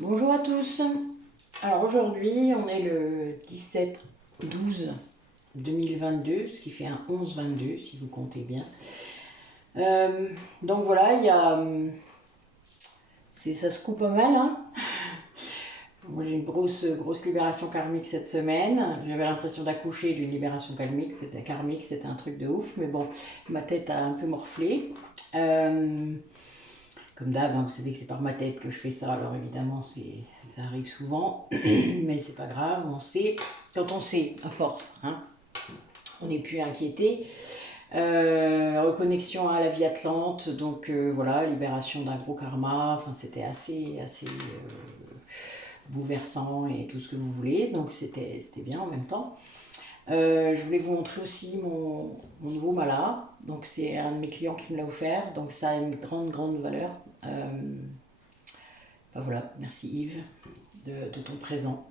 Bonjour à tous. Alors aujourd'hui, on est le 17/12/2022, ce qui fait un 11/22 si vous comptez bien. Donc voilà, ça se coupe pas mal, hein. Moi j'ai une grosse libération karmique cette semaine. J'avais l'impression d'accoucher d'une libération karmique, c'était un truc de ouf, mais bon, ma tête a un peu morflé. Comme d'hab, hein, vous savez que c'est par ma tête que je fais ça, alors évidemment ça arrive souvent, mais c'est pas grave, on sait, quand on sait, à force, hein, on n'est plus inquiété. Reconnexion à la vie atlante, donc voilà, libération d'un gros karma, enfin c'était assez bouleversant et tout ce que vous voulez, donc c'était bien en même temps. Je voulais vous montrer aussi mon nouveau mala. Donc c'est un de mes clients qui me l'a offert. Donc ça a une grande valeur. Ben voilà, merci Yves de ton présent.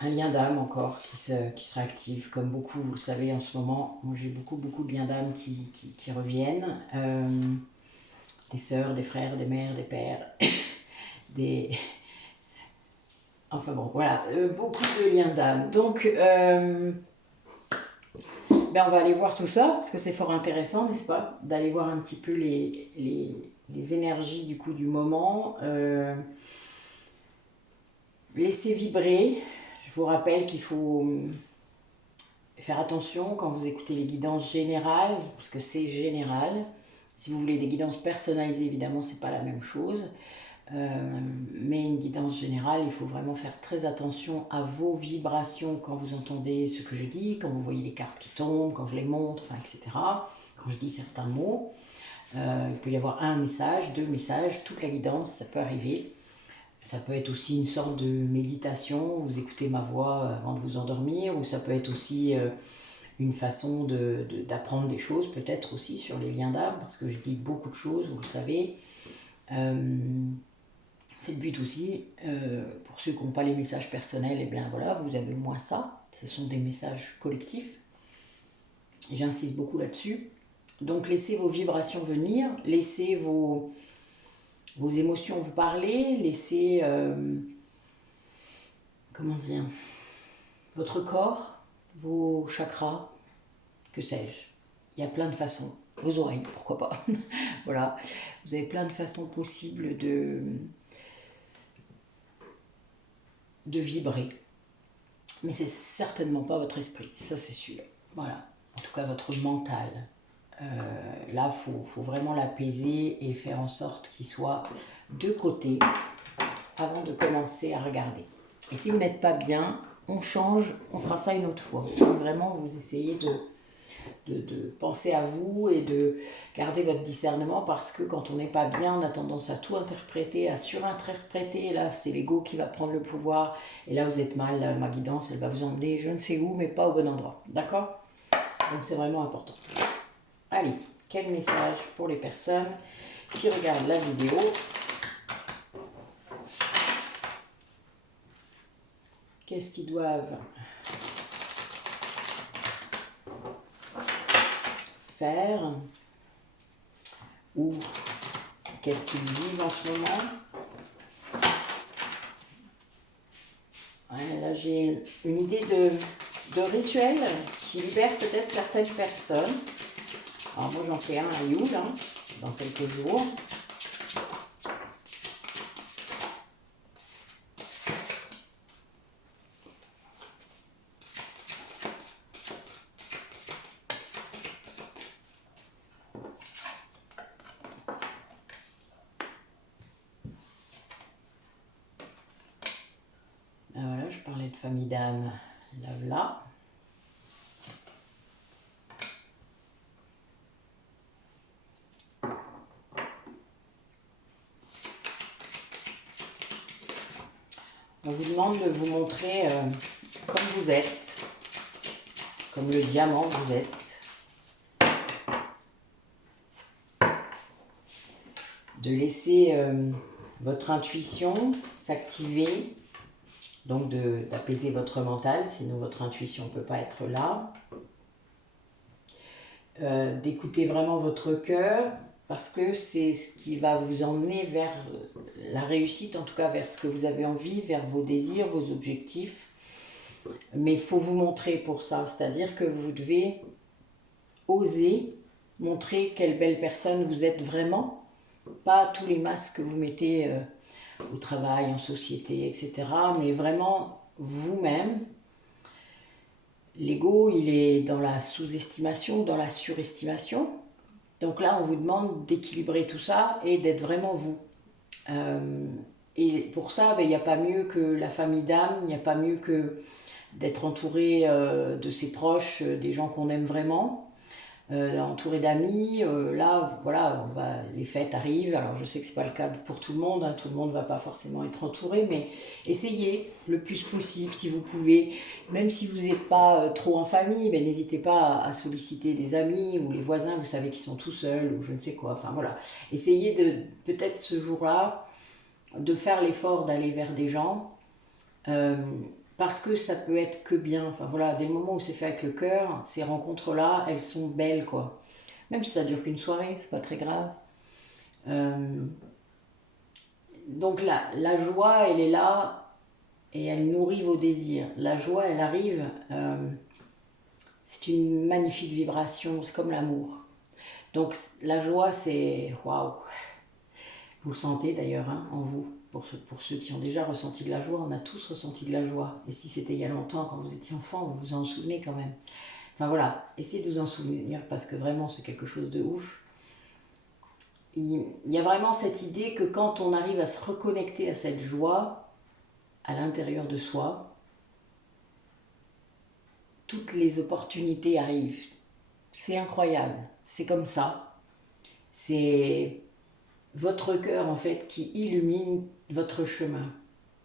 Un lien d'âme encore qui se réactive, comme beaucoup, vous le savez en ce moment. Moi j'ai beaucoup de liens d'âme qui reviennent. Des sœurs, des frères, des mères, des pères, des... Enfin bon, voilà, beaucoup de liens d'âme. Donc, ben on va aller voir tout ça, parce que c'est fort intéressant, n'est-ce pas? D'aller voir un petit peu les énergies du coup du moment. Laisser vibrer. Je vous rappelle qu'il faut faire attention quand vous écoutez les guidances générales, parce que c'est général. Si vous voulez des guidances personnalisées, évidemment, c'est pas la même chose. Mais une guidance générale, il faut vraiment faire très attention à vos vibrations quand vous entendez ce que je dis, quand vous voyez les cartes qui tombent, quand je les montre, enfin, etc. Quand je dis certains mots. Il peut y avoir un message, deux messages, toute la guidance, ça peut arriver. Ça peut être aussi une sorte de méditation, vous écoutez ma voix avant de vous endormir, ou ça peut être aussi une façon d'apprendre des choses, peut-être aussi sur les liens d'âme, parce que je dis beaucoup de choses, vous le savez. C'est le but aussi, pour ceux qui n'ont pas les messages personnels, et bien voilà, vous avez au moins ça, ce sont des messages collectifs. J'insiste beaucoup là-dessus. Donc laissez vos vibrations venir, laissez vos émotions vous parler, laissez, comment dire, votre corps, vos chakras, que sais-je. Il y a plein de façons. Vos oreilles, pourquoi pas. Voilà, vous avez plein de façons possibles de vibrer. Mais c'est certainement pas votre esprit, ça c'est sûr. Voilà, en tout cas votre mental. Là, il faut vraiment l'apaiser et faire en sorte qu'il soit de côté avant de commencer à regarder. Et si vous n'êtes pas bien, on change, on fera ça une autre fois. Vraiment, vous essayez de penser à vous et de garder votre discernement, parce que quand on n'est pas bien, on a tendance à tout interpréter, à surinterpréter. Et là, c'est l'ego qui va prendre le pouvoir. Et là, vous êtes mal. Ma guidance, elle va vous emmener je ne sais où, mais pas au bon endroit. D'accord? Donc, c'est vraiment important. Allez, quel message pour les personnes qui regardent la vidéo? Qu'est-ce qu'ils doivent faire? Ou qu'est-ce qu'ils vivent en ce moment? Ouais, là, j'ai une idée de rituel qui libère peut-être certaines personnes. Alors moi, j'en fais un à Youl, hein, dans quelques jours. Ah, voilà, je parlais de famille d'âme, là. On vous demande de vous montrer comme vous êtes, comme le diamant que vous êtes. De laisser votre intuition s'activer, donc d'apaiser votre mental, sinon votre intuition ne peut pas être là. D'écouter vraiment votre cœur, parce que c'est ce qui va vous emmener vers la réussite, en tout cas vers ce que vous avez envie, vers vos désirs, vos objectifs. Mais il faut vous montrer pour ça, c'est-à-dire que vous devez oser montrer quelle belle personne vous êtes vraiment, pas tous les masques que vous mettez au travail, en société, etc. Mais vraiment vous-même. L'ego, il est dans la sous-estimation, dans la surestimation. Donc là, on vous demande d'équilibrer tout ça et d'être vraiment vous. Euh, et pour ça, ben, il n'y a pas mieux que la famille d'âme, il n'y a pas mieux que d'être entouré de ses proches, des gens qu'on aime vraiment. Entouré d'amis, là, voilà, les fêtes arrivent. Alors, je sais que c'est pas le cas pour tout le monde, hein, tout le monde va pas forcément être entouré, mais essayez le plus possible si vous pouvez. Même si vous n'êtes pas trop en famille, mais n'hésitez pas à solliciter des amis ou les voisins, vous savez qu'ils sont tout seuls ou je ne sais quoi. Enfin voilà, essayez de peut-être ce jour-là de faire l'effort d'aller vers des gens. Euh, Parce que ça peut être que bien. Enfin voilà, dès le moment où c'est fait avec le cœur, ces rencontres-là, elles sont belles quoi. Même si ça dure qu'une soirée, c'est pas très grave. Euh, donc la joie, elle est là et elle nourrit vos désirs. La joie, elle arrive, c'est une magnifique vibration, c'est comme l'amour. Donc la joie, c'est waouh. Vous le sentez d'ailleurs hein, en vous. Pour ceux qui ont déjà ressenti de la joie, on a tous ressenti de la joie. Et si c'était il y a longtemps, quand vous étiez enfant, vous vous en souvenez quand même. Enfin voilà, essayez de vous en souvenir parce que vraiment c'est quelque chose de ouf. Il y a vraiment cette idée que quand on arrive à se reconnecter à cette joie à l'intérieur de soi, toutes les opportunités arrivent. C'est incroyable, c'est comme ça. C'est votre cœur en fait qui illumine votre chemin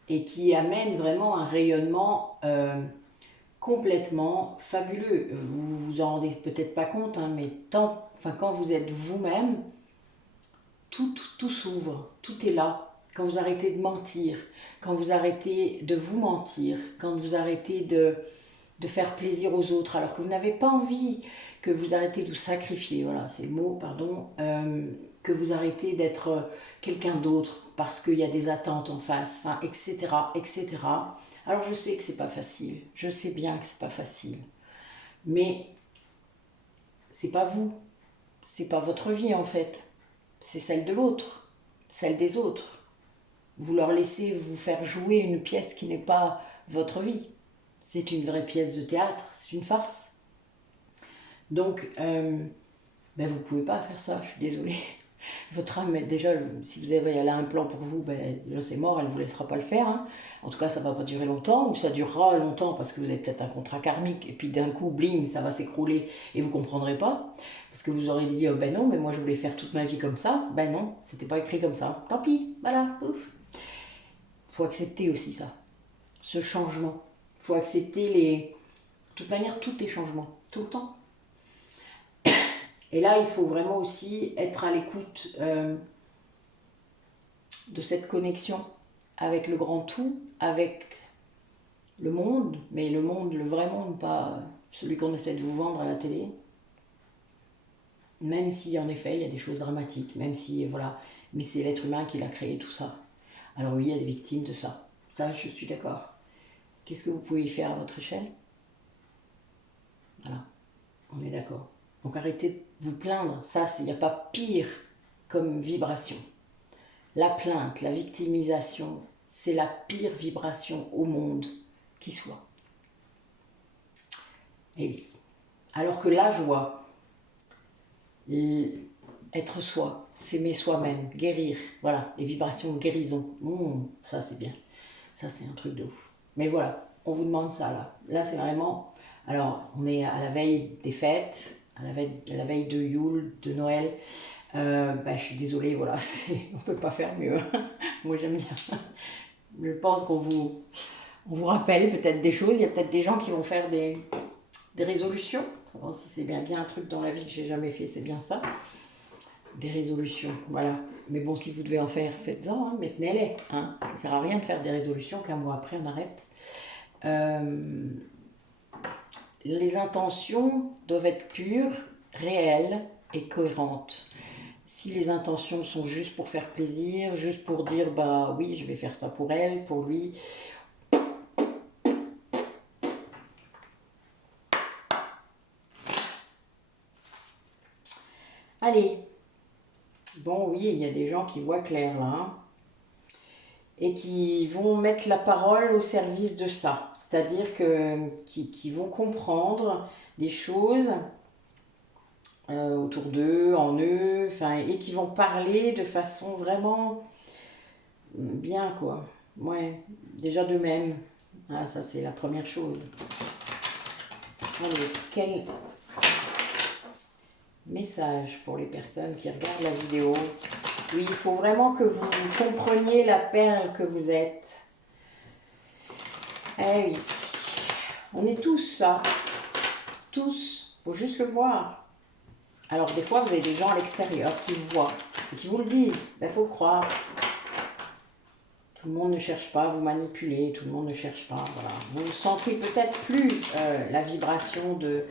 et qui amène vraiment un rayonnement complètement fabuleux. Vous vous en rendez peut-être pas compte, hein, mais quand vous êtes vous-même, tout s'ouvre, tout est là. Quand vous arrêtez de mentir, quand vous arrêtez de vous mentir, quand vous arrêtez de faire plaisir aux autres alors que vous n'avez pas envie, que vous arrêtez de vous sacrifier, voilà, c'est le mot, pardon, que vous arrêtez d'être quelqu'un d'autre parce qu'il y a des attentes en face, enfin, etc., etc. Alors je sais que c'est pas facile, je sais bien que c'est pas facile, mais c'est pas vous, c'est pas votre vie en fait, c'est celle de l'autre, celle des autres. Vous leur laissez vous faire jouer une pièce qui n'est pas votre vie. C'est une vraie pièce de théâtre, c'est une farce. Donc, ben vous ne pouvez pas faire ça, je suis désolée. Votre âme, déjà, si vous avez elle a un plan pour vous, ben, c'est mort, elle ne vous laissera pas le faire. Hein. En tout cas, ça ne va pas durer longtemps, ou ça durera longtemps parce que vous avez peut-être un contrat karmique, et puis d'un coup, bling, ça va s'écrouler et vous ne comprendrez pas. Parce que vous aurez dit, ben non, mais moi je voulais faire toute ma vie comme ça. Ben non, c'était pas écrit comme ça. Tant pis, voilà, pouf. Il faut accepter aussi ça, ce changement. Il faut accepter les... De toute manière, tout est changement, tout le temps. Et là, il faut vraiment aussi être à l'écoute de cette connexion avec le grand tout, avec le monde, mais le monde, le vrai monde, pas celui qu'on essaie de vous vendre à la télé. Même si, en effet, il y a des choses dramatiques, même si, voilà, mais c'est l'être humain qui l'a créé tout ça. Alors oui, il y a des victimes de ça. Ça, je suis d'accord. Qu'est-ce que vous pouvez y faire à votre échelle? Voilà, on est d'accord. Donc arrêtez de vous plaindre. Ça, il n'y a pas pire comme vibration. La plainte, la victimisation, c'est la pire vibration au monde qui soit. Et oui. Alors que la joie, être soi, s'aimer soi-même, guérir, voilà, les vibrations de guérison, ça c'est bien. Ça c'est un truc de ouf. Mais voilà, on vous demande ça là. Là c'est vraiment... Alors, on est à la veille des fêtes, à la veille de Yule, de Noël. Je suis désolée, voilà, on ne peut pas faire mieux. Moi j'aime bien. Je pense on vous rappelle peut-être des choses. Il y a peut-être des gens qui vont faire des résolutions. Si c'est bien un truc dans la vie que j'ai jamais fait, c'est bien ça. Des résolutions, voilà. Mais bon, si vous devez en faire, faites-en, hein, mais tenez-les. Hein. Ça ne sert à rien de faire des résolutions qu'un mois après on arrête. Les intentions doivent être pures, réelles et cohérentes. si les intentions sont juste pour faire plaisir, juste pour dire bah oui, je vais faire ça pour elle, pour lui. Allez. Bon, oui, il y a des gens qui voient clair là, hein, et qui vont mettre la parole au service de ça. C'est-à-dire qui vont comprendre des choses autour d'eux, en eux, enfin, et qui vont parler de façon vraiment bien, quoi. Ouais, déjà d'eux-mêmes. Ah, ça, c'est la première chose. Allez, quel message pour les personnes qui regardent la vidéo? Oui, il faut vraiment que vous compreniez la perle que vous êtes. Eh oui, on est tous ça. Tous. Il faut juste le voir. Alors, des fois, vous avez des gens à l'extérieur qui vous voient et qui vous le disent. Il faut le croire. Tout le monde ne cherche pas à vous manipuler, tout le monde ne cherche pas. Voilà. Vous sentez peut-être plus la vibration de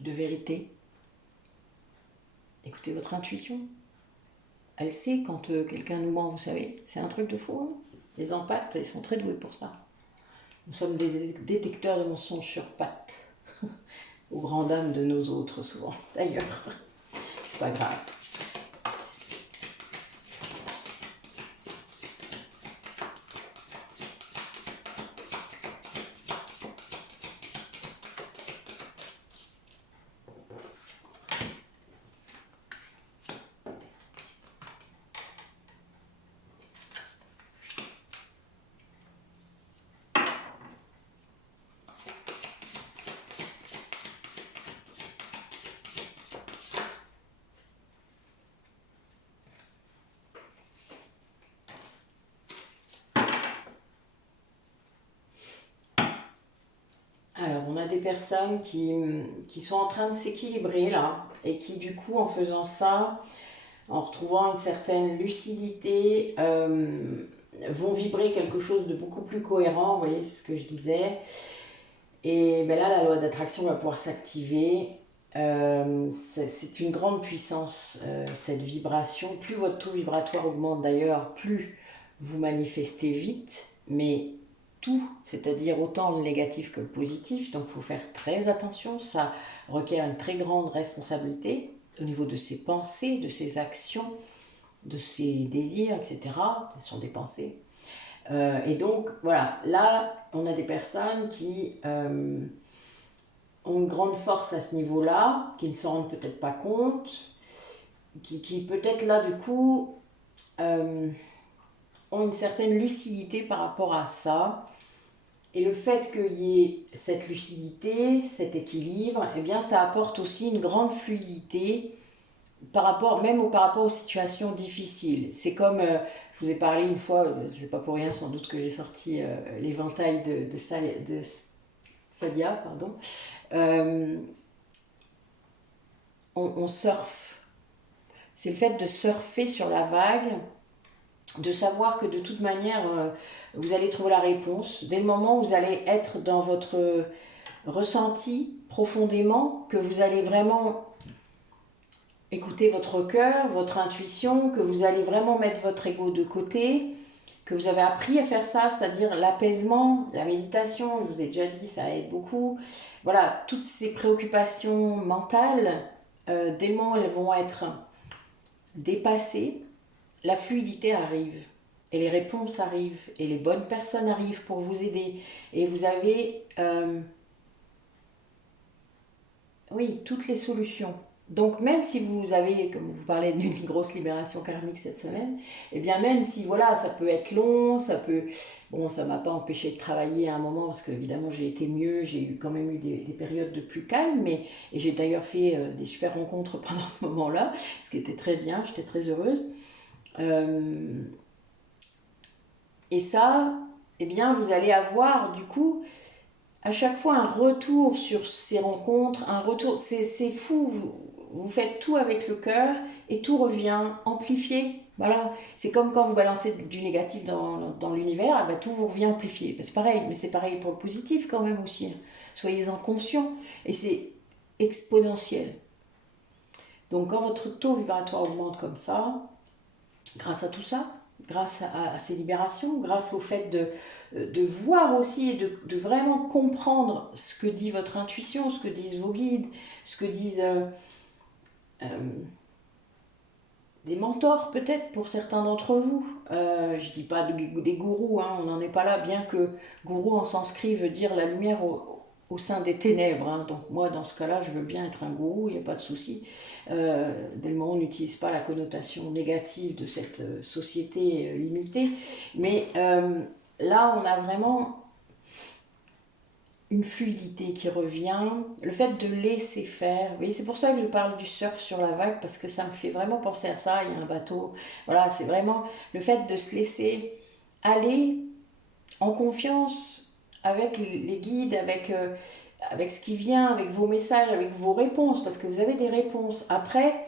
vérité. Écoutez votre intuition. Elle sait quand quelqu'un nous ment, vous savez. C'est un truc de fou. Hein. Les empathes, ils sont très doués pour ça. Nous sommes des détecteurs de mensonges sur pattes. Aux grandes dames de nos autres, souvent. D'ailleurs, c'est pas grave. Alors, on a des personnes qui sont en train de s'équilibrer là, et qui du coup, en faisant ça, en retrouvant une certaine lucidité, vont vibrer quelque chose de beaucoup plus cohérent, vous voyez, c'est ce que je disais. Et ben là, la loi d'attraction va pouvoir s'activer. C'est une grande puissance, cette vibration. Plus votre taux vibratoire augmente d'ailleurs, plus vous manifestez vite, mais tout, c'est-à-dire autant le négatif que le positif. Donc il faut faire très attention, ça requiert une très grande responsabilité au niveau de ses pensées, de ses actions, de ses désirs, etc. Ce sont des pensées. Et donc voilà, là on a des personnes qui ont une grande force à ce niveau-là, qui ne s'en rendent peut-être pas compte, qui peut-être là du coup ont une certaine lucidité par rapport à ça. Et le fait qu'il y ait cette lucidité, cet équilibre, eh bien ça apporte aussi une grande fluidité par rapport, même par rapport aux situations difficiles. C'est comme, je vous ai parlé une fois, c'est pas pour rien sans doute que j'ai sorti l'éventail de Sadia, pardon. On surfe. C'est le fait de surfer sur la vague, de savoir que de toute manière, vous allez trouver la réponse. Dès le moment où vous allez être dans votre ressenti profondément, que vous allez vraiment écouter votre cœur, votre intuition, que vous allez vraiment mettre votre ego de côté, que vous avez appris à faire ça, c'est-à-dire l'apaisement, la méditation, je vous ai déjà dit, ça aide beaucoup. Voilà, toutes ces préoccupations mentales, dès le moment où elles vont être dépassées, la fluidité arrive. Et les réponses arrivent. Et les bonnes personnes arrivent pour vous aider. Et vous avez, oui, toutes les solutions. Donc même si vous avez, comme vous parlez d'une grosse libération karmique cette semaine, et bien même si voilà, ça peut être long, ça peut... Bon, ça ne m'a pas empêché de travailler à un moment parce que évidemment j'ai été mieux, j'ai quand même eu des périodes de plus calme, et j'ai d'ailleurs fait des super rencontres pendant ce moment-là, ce qui était très bien, j'étais très heureuse. Et ça, eh bien vous allez avoir du coup à chaque fois un retour sur ces rencontres, un retour, c'est fou, vous faites tout avec le cœur et tout revient amplifié. Voilà, c'est comme quand vous balancez du négatif dans l'univers, eh ben, tout vous revient amplifié. Ben, c'est pareil, mais c'est pareil pour le positif quand même aussi. Soyez-en conscients et c'est exponentiel. Donc quand votre taux vibratoire augmente comme ça, grâce à tout ça, grâce à ces libérations, grâce au fait de voir aussi et de vraiment comprendre ce que dit votre intuition, ce que disent vos guides, ce que disent des mentors peut-être pour certains d'entre vous. Je ne dis pas des gourous, hein, on n'en est pas là, bien que gourou en sanskrit veut dire la lumière au sein des ténèbres. Hein. Donc moi, dans ce cas-là, je veux bien être un gourou, il n'y a pas de souci. Dès le moment où on n'utilise pas la connotation négative de cette société limitée. Mais là, on a vraiment une fluidité qui revient, le fait de laisser faire. Vous voyez, c'est pour ça que je parle du surf sur la vague, parce que ça me fait vraiment penser à ça. Il y a un bateau, voilà, c'est vraiment le fait de se laisser aller en confiance avec les guides, avec ce qui vient, avec vos messages, avec vos réponses, parce que vous avez des réponses. Après,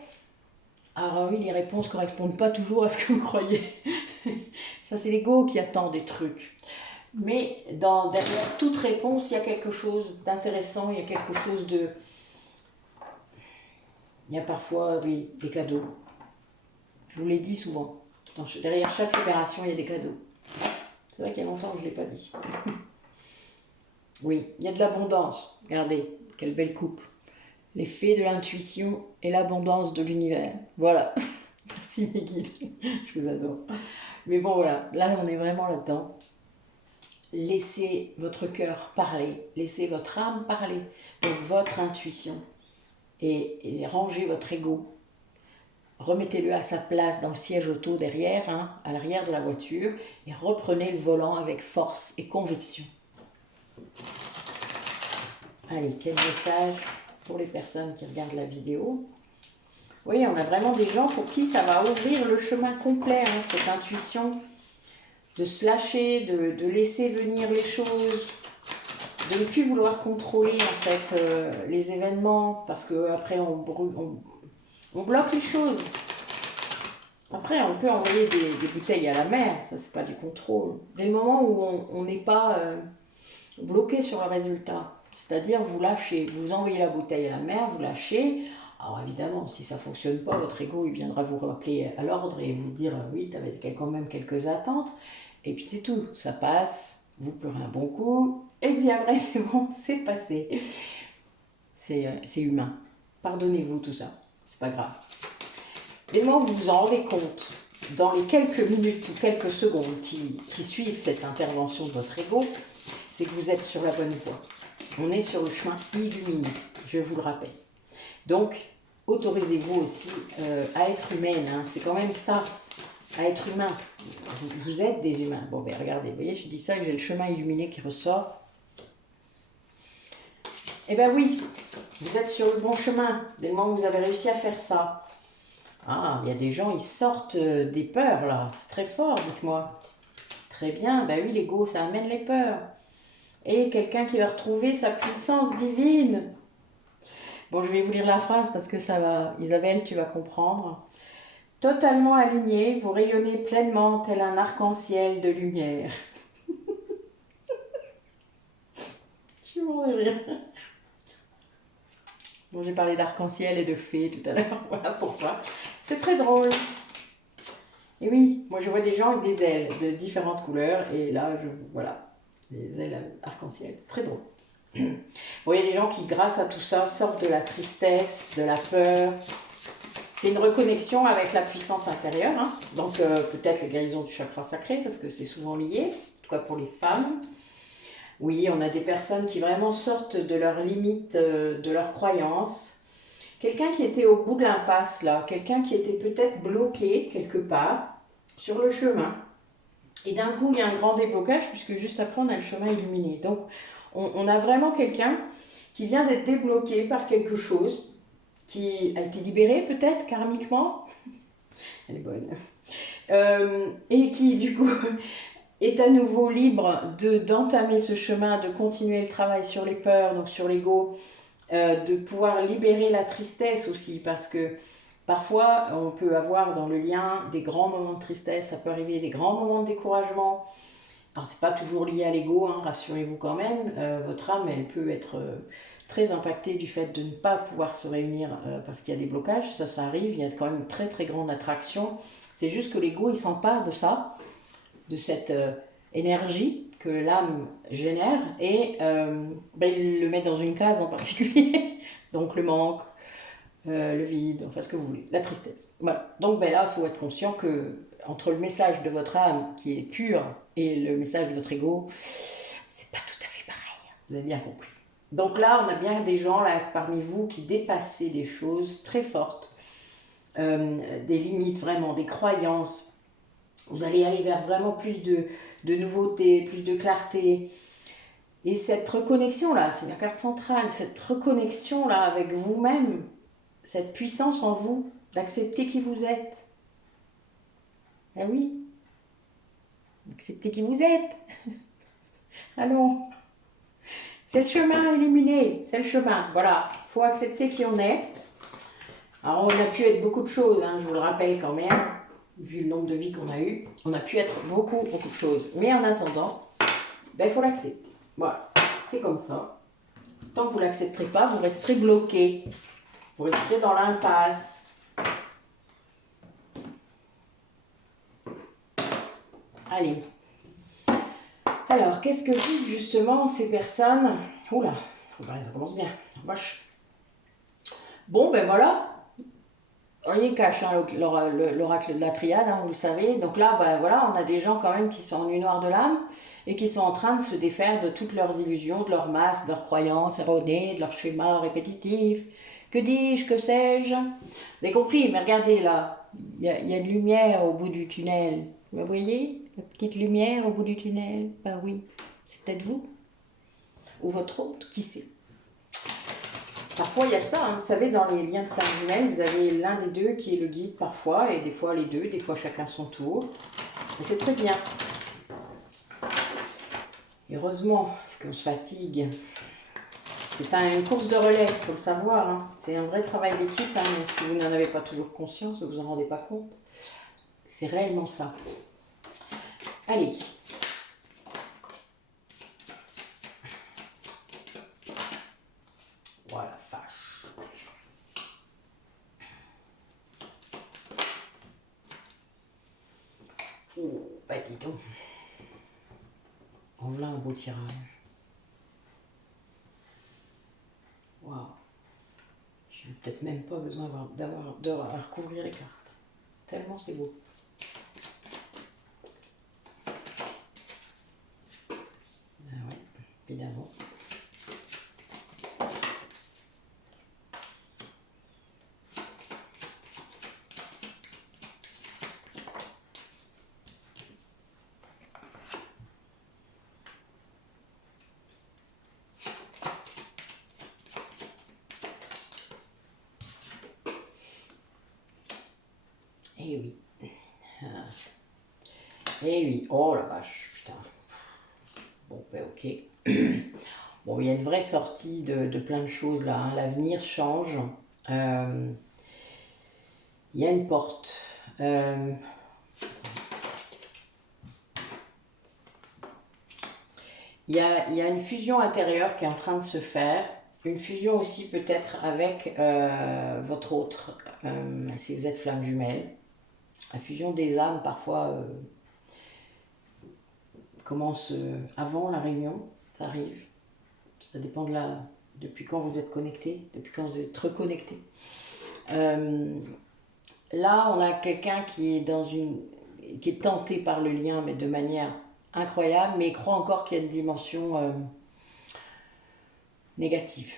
alors oui, les réponses ne correspondent pas toujours à ce que vous croyez. Ça, c'est l'ego qui attend des trucs. Mais derrière toute réponse, il y a quelque chose d'intéressant, il y a quelque chose de... Il y a parfois, oui, des cadeaux. Je vous l'ai dit souvent. Derrière chaque libération, il y a des cadeaux. C'est vrai qu'il y a longtemps que je ne l'ai pas dit. Oui, il y a de l'abondance. Regardez, quelle belle coupe. Les fées de l'intuition et l'abondance de l'univers. Voilà. Merci mes guides. Je vous adore. Mais bon, voilà. Là, on est vraiment là-dedans. Laissez votre cœur parler, laissez votre âme parler, donc votre intuition, et rangez votre ego. Remettez-le à sa place dans le siège auto derrière, hein, à l'arrière de la voiture, et reprenez le volant avec force et conviction. Allez, quel message pour les personnes qui regardent la vidéo. Oui, on a vraiment des gens pour qui ça va ouvrir le chemin complet, hein, cette intuition, de se lâcher, de laisser venir les choses, de ne plus vouloir contrôler en fait les événements, parce qu'après on bloque les choses. Après on peut envoyer des bouteilles à la mer, ça c'est pas du contrôle. Dès le moment où on n'est pas bloqué sur le résultat, c'est-à-dire vous lâchez, vous envoyez la bouteille à la mer, vous lâchez. Alors évidemment, si ça ne fonctionne pas, votre ego il viendra vous rappeler à l'ordre et vous dire oui, tu avais quand même quelques attentes. Et puis c'est tout, ça passe, vous pleurez un bon coup, et puis après c'est bon, c'est passé. C'est humain. Pardonnez-vous tout ça, c'est pas grave. Dès le moment où vous vous en rendez compte, dans les quelques minutes ou quelques secondes qui suivent cette intervention de votre ego, c'est que vous êtes sur la bonne voie. On est sur le chemin illuminé, je vous le rappelle. Donc, autorisez-vous aussi à être humaine, hein, c'est quand même ça. À être humain. Vous êtes des humains. Bon, ben regardez, vous voyez, je dis ça et j'ai le chemin illuminé qui ressort. Eh ben oui, vous êtes sur le bon chemin. Dès le moment où vous avez réussi à faire ça. Ah, il y a des gens, ils sortent des peurs, là. C'est très fort, dites-moi. Très bien, ben oui, l'ego, ça amène les peurs. Et quelqu'un qui va retrouver sa puissance divine. Bon, je vais vous lire la phrase parce que ça va... Isabelle, tu vas comprendre. Totalement aligné, vous rayonnez pleinement tel un arc-en-ciel de lumière. Je suis mort de rire. Bon, j'ai parlé d'arc-en-ciel et de fées tout à l'heure, voilà pourquoi. C'est très drôle. Et oui, moi je vois des gens avec des ailes de différentes couleurs et là, voilà, des ailes arc-en-ciel, c'est très drôle. Bon, il y a des gens qui, grâce à tout ça, sortent de la tristesse, de la peur. C'est une reconnexion avec la puissance intérieure, hein. Donc peut-être la guérison du chakra sacré, parce que c'est souvent lié, en tout cas pour les femmes. Oui, on a des personnes qui vraiment sortent de leurs limites, de leurs croyances. Quelqu'un qui était au bout de l'impasse, là, quelqu'un qui était peut-être bloqué quelque part sur le chemin. Et d'un coup, il y a un grand déblocage, puisque juste après, on a le chemin illuminé. Donc, on a vraiment quelqu'un qui vient d'être débloqué par quelque chose, qui a été libéré peut-être karmiquement. Elle est bonne. Et qui, du coup, est à nouveau libre d'entamer ce chemin, de continuer le travail sur les peurs, donc sur l'ego, de pouvoir libérer la tristesse aussi, parce que parfois on peut avoir dans le lien des grands moments de tristesse, ça peut arriver des grands moments de découragement. Alors c'est pas toujours lié à l'ego, hein, rassurez-vous quand même, votre âme elle peut être très impacté du fait de ne pas pouvoir se réunir parce qu'il y a des blocages. Ça arrive, il y a quand même une très très grande attraction. C'est juste que l'ego, il s'empare de ça, de cette énergie que l'âme génère et il le met dans une case en particulier. Donc le manque, le vide, enfin ce que vous voulez, la tristesse. Voilà. Donc là, il faut être conscient que entre le message de votre âme qui est pur et le message de votre ego, c'est pas tout à fait pareil. Vous avez bien compris. Donc là, on a bien des gens là parmi vous qui dépassaient des choses très fortes, des limites vraiment, des croyances. Vous allez aller vers vraiment plus de nouveautés, plus de clarté. Et cette reconnexion là, c'est la carte centrale, cette reconnexion là avec vous-même, cette puissance en vous, d'accepter qui vous êtes. Eh oui, acceptez qui vous êtes. Allons, c'est le chemin illuminé, c'est le chemin. Voilà, il faut accepter qui on est. Alors on a pu être beaucoup de choses, hein, je vous le rappelle quand même, vu le nombre de vies qu'on a eu. On a pu être beaucoup de choses. Mais en attendant, il faut l'accepter. Voilà, c'est comme ça. Tant que vous ne l'accepterez pas, vous resterez bloqué. Vous resterez dans l'impasse. Allez. Alors, qu'est-ce que vivent justement ces personnes? Oula, ça commence bien. Vache. Bon, ben voilà. Rien cache, hein, l'oracle de la triade, hein, vous le savez. Donc là, ben voilà, on a des gens quand même qui sont en nuit noire de l'âme et qui sont en train de se défaire de toutes leurs illusions, de leurs masques, de leurs croyances erronées, de leurs schémas répétitifs. Que dis-je, que sais-je? Vous avez compris, mais regardez là, il y a une lumière au bout du tunnel. Vous voyez? La petite lumière au bout du tunnel. Ben oui, c'est peut-être vous. Ou votre autre, qui sait? Parfois, il y a ça, hein. Vous savez, dans les liens de flamme jumelle, vous avez l'un des deux qui est le guide parfois, et des fois les deux, des fois chacun son tour. Et c'est très bien. Et heureusement, c'est qu'on se fatigue. C'est une course de relais, il faut le savoir. Hein. C'est un vrai travail d'équipe, hein, même si vous n'en avez pas toujours conscience, vous vous en rendez pas compte. C'est réellement ça. Allez. Voilà, vache. Oh, bah dis donc. On a un beau tirage. Waouh. J'ai peut-être même pas besoin de recouvrir les cartes. Tellement c'est beau. Ah ouais, évidemment. Eh oui. Eh oui. Oh la vache, putain. Bon, ben ok. Bon, il y a une vraie sortie de plein de choses là. Hein. L'avenir change. Il y a une porte. Il y a une fusion intérieure qui est en train de se faire. Une fusion aussi peut-être avec votre autre, si vous êtes flamme jumelle. La fusion des âmes parfois commence avant la réunion, ça arrive. Ça dépend depuis quand vous êtes connecté, depuis quand vous êtes reconnecté. Là, on a quelqu'un qui est tenté par le lien, mais de manière incroyable, mais il croit encore qu'il y a une dimension négative.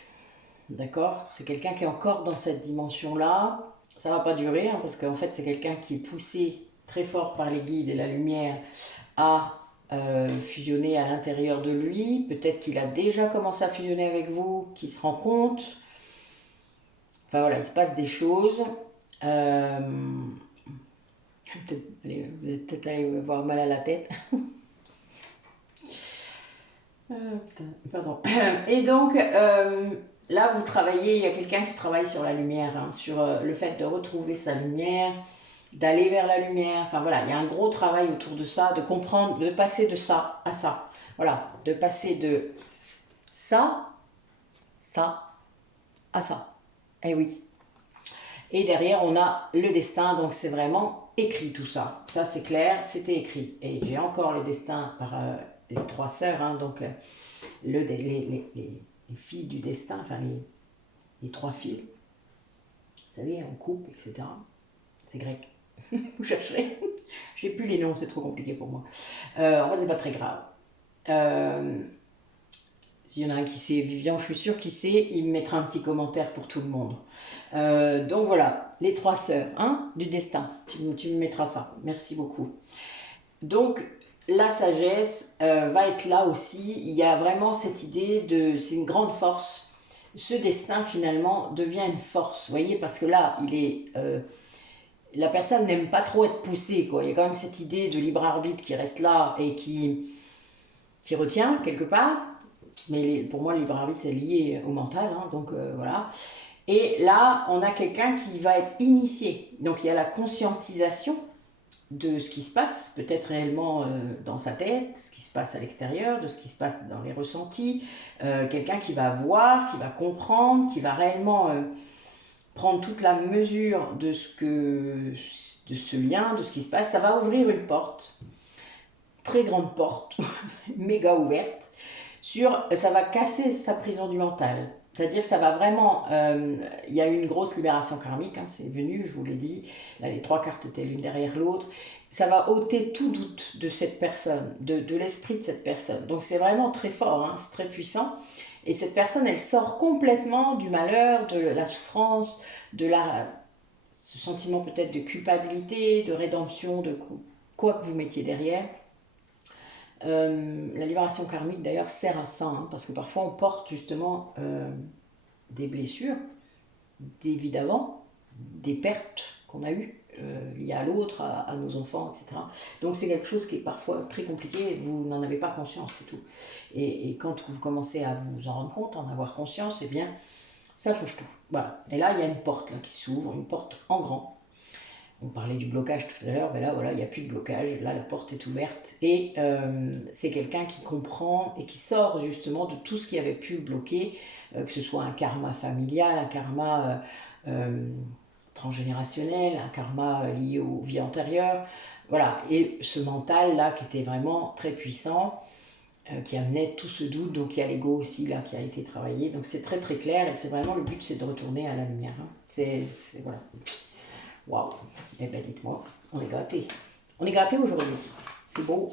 D'accord? C'est quelqu'un qui est encore dans cette dimension-là. Ça ne va pas durer, hein, parce qu'en fait, c'est quelqu'un qui est poussé très fort par les guides et la lumière à fusionner à l'intérieur de lui. Peut-être qu'il a déjà commencé à fusionner avec vous, qu'il se rend compte. Enfin voilà, il se passe des choses. Vous êtes peut-être allé avoir mal à la tête. Pardon. Et donc, là, vous travaillez, il y a quelqu'un qui travaille sur la lumière, hein, sur le fait de retrouver sa lumière, d'aller vers la lumière. Enfin voilà, il y a un gros travail autour de ça, de comprendre, de passer de ça à ça. Voilà, de passer de ça ça à ça. Eh oui. Et derrière, on a le destin, donc c'est vraiment écrit tout ça. Ça, c'est clair, c'était écrit. Et j'ai encore le destin par les trois sœurs, hein, donc les filles du destin, enfin les trois filles. Vous savez, on coupe, etc. C'est grec. Vous chercherez. J'ai plus les noms, c'est trop compliqué pour moi. En fait, c'est pas très grave. S'il y en a un qui sait, Vivian, je suis sûre qu'il sait, il me mettra un petit commentaire pour tout le monde. Donc voilà, les trois sœurs, hein, du destin. Tu me mettras ça. Merci beaucoup. Donc, la sagesse va être là aussi. Il y a vraiment cette idée de... C'est une grande force. Ce destin, finalement, devient une force. Vous voyez, parce que là, il est... la personne n'aime pas trop être poussée, quoi. Il y a quand même cette idée de libre arbitre qui reste là et qui retient quelque part. Mais pour moi, le libre arbitre est lié au mental, hein, donc voilà. Et là, on a quelqu'un qui va être initié. Donc il y a la conscientisation de ce qui se passe, peut-être réellement dans sa tête, ce qui se passe à l'extérieur, de ce qui se passe dans les ressentis. Quelqu'un qui va voir, qui va comprendre, qui va réellement prendre toute la mesure de ce lien, de ce qui se passe. Ça va ouvrir une porte, très grande porte, méga ouverte. Ça va casser sa prison du mental. C'est-à-dire que ça va vraiment... il y a eu une grosse libération karmique, hein, c'est venu, je vous l'ai dit. Là, les trois cartes étaient l'une derrière l'autre. Ça va ôter tout doute de cette personne, de l'esprit de cette personne. Donc c'est vraiment très fort, hein, c'est très puissant. Et cette personne, elle sort complètement du malheur, de la souffrance, ce sentiment peut-être de culpabilité, de rédemption, de quoi que vous mettiez derrière. La libération karmique d'ailleurs sert à ça, hein, parce que parfois on porte justement des blessures, évidemment, des pertes qu'on a eues liées à l'autre, à nos enfants, etc. Donc c'est quelque chose qui est parfois très compliqué, vous n'en avez pas conscience, c'est tout. Et quand vous commencez à vous en rendre compte, en avoir conscience, eh bien ça change tout. Voilà. Et là il y a une porte là, qui s'ouvre, une porte en grand. On parlait du blocage tout à l'heure, mais là, voilà, il n'y a plus de blocage. Là, la porte est ouverte. Et c'est quelqu'un qui comprend et qui sort justement de tout ce qui avait pu bloquer, que ce soit un karma familial, un karma transgénérationnel, un karma lié aux vies antérieures. Voilà. Et ce mental-là, qui était vraiment très puissant, qui amenait tout ce doute. Donc, il y a l'ego aussi, là, qui a été travaillé. Donc, c'est très, très clair. Et c'est vraiment le but, c'est de retourner à la lumière. Hein. Voilà. Waouh! Eh bien, dites-moi, on est gâtés. On est gâtés aujourd'hui. C'est beau.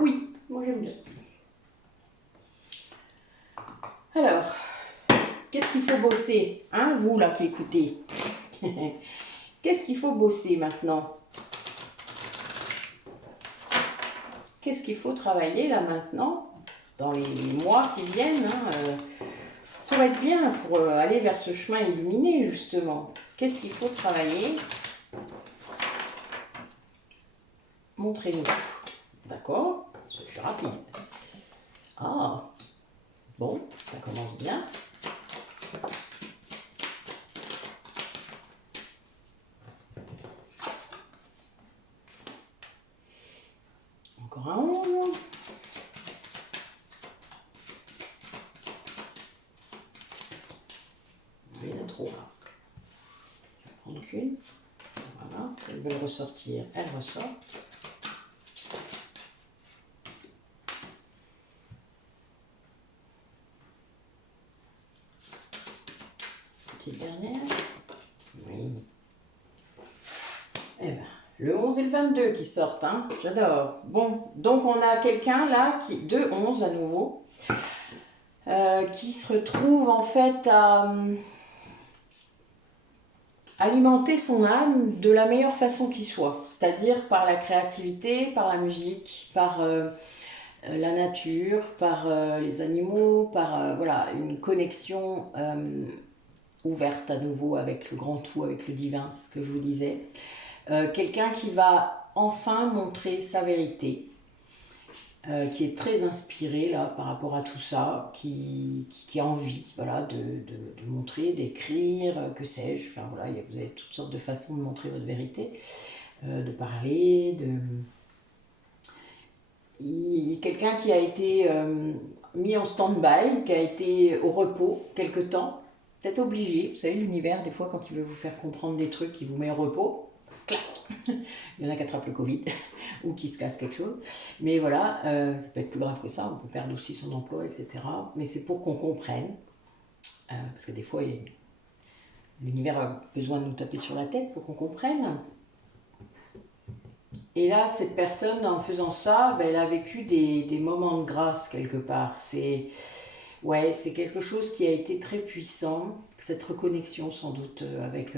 Oui, moi j'aime bien. Alors, qu'est-ce qu'il faut bosser? Hein, vous là qui écoutez. Qu'est-ce qu'il faut bosser maintenant? Qu'est-ce qu'il faut travailler là maintenant, dans les mois qui viennent, hein, pour être bien, pour aller vers ce chemin illuminé justement? Qu'est-ce qu'il faut travailler? Montrez-nous. D'accord? Ce fut rapide. Ah, bon, ça commence bien. Encore un 11. Il y en a trop là. Je vais prendre qu'une. Voilà, elles veulent ressortir, elles ressortent. Petite dernière. Oui. Eh ben, le 11 et le 22 qui sortent, hein. J'adore. Bon, donc on a quelqu'un là, de 11 à nouveau, qui se retrouve en fait à alimenter son âme de la meilleure façon qui soit. C'est-à-dire par la créativité, par la musique, par la nature, par les animaux, par voilà, une connexion ouverte à nouveau avec le grand tout, avec le divin, ce que je vous disais. Quelqu'un qui va enfin montrer sa vérité, qui est très inspiré là par rapport à tout ça, qui a envie voilà, de montrer, d'écrire, que sais-je. Enfin voilà, vous avez toutes sortes de façons de montrer votre vérité, de parler, quelqu'un qui a été mis en stand-by, qui a été au repos quelque temps, peut-être obligé. Vous savez, l'univers, des fois, quand il veut vous faire comprendre des trucs, il vous met au repos. Clac. Il y en a qui attrapent le Covid ou qui se cassent quelque chose. Mais voilà, ça peut être plus grave que ça. On peut perdre aussi son emploi, etc. Mais c'est pour qu'on comprenne. Parce que des fois, l'univers a besoin de nous taper sur la tête pour qu'on comprenne. Et là, cette personne, en faisant ça, ben, elle a vécu des moments de grâce quelque part. Ouais, c'est quelque chose qui a été très puissant, cette reconnexion sans doute avec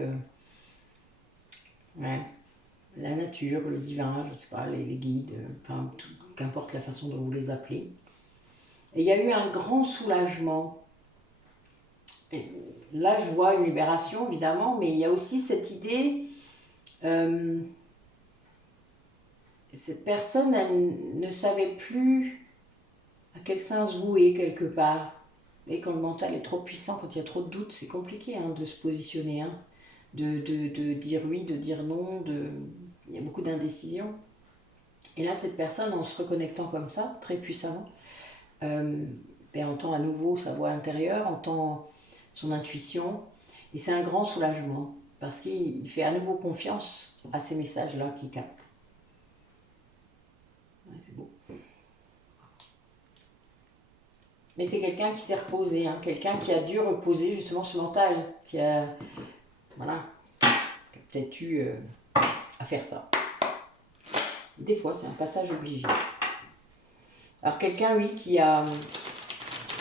ouais, la nature, le divin, je sais pas, les guides, enfin, qu'importe la façon dont vous les appelez. Et il y a eu un grand soulagement. Et là, je vois une libération, évidemment, mais il y a aussi cette idée... cette personne, elle ne savait plus à quel sens vouer quelque part. Et quand le mental est trop puissant, quand il y a trop de doutes, c'est compliqué hein, de se positionner, hein, de dire oui, de dire non, il y a beaucoup d'indécision. Et là, cette personne, en se reconnectant comme ça, très puissamment, entend à nouveau sa voix intérieure, entend son intuition, et c'est un grand soulagement, parce qu'il fait à nouveau confiance à ces messages-là qu'il capte. Ouais, c'est beau. Mais c'est quelqu'un qui s'est reposé, hein, quelqu'un qui a dû reposer justement ce mental, qui a, voilà, qui a peut-être eu à faire ça. Des fois, c'est un passage obligé. Alors quelqu'un, oui, qui a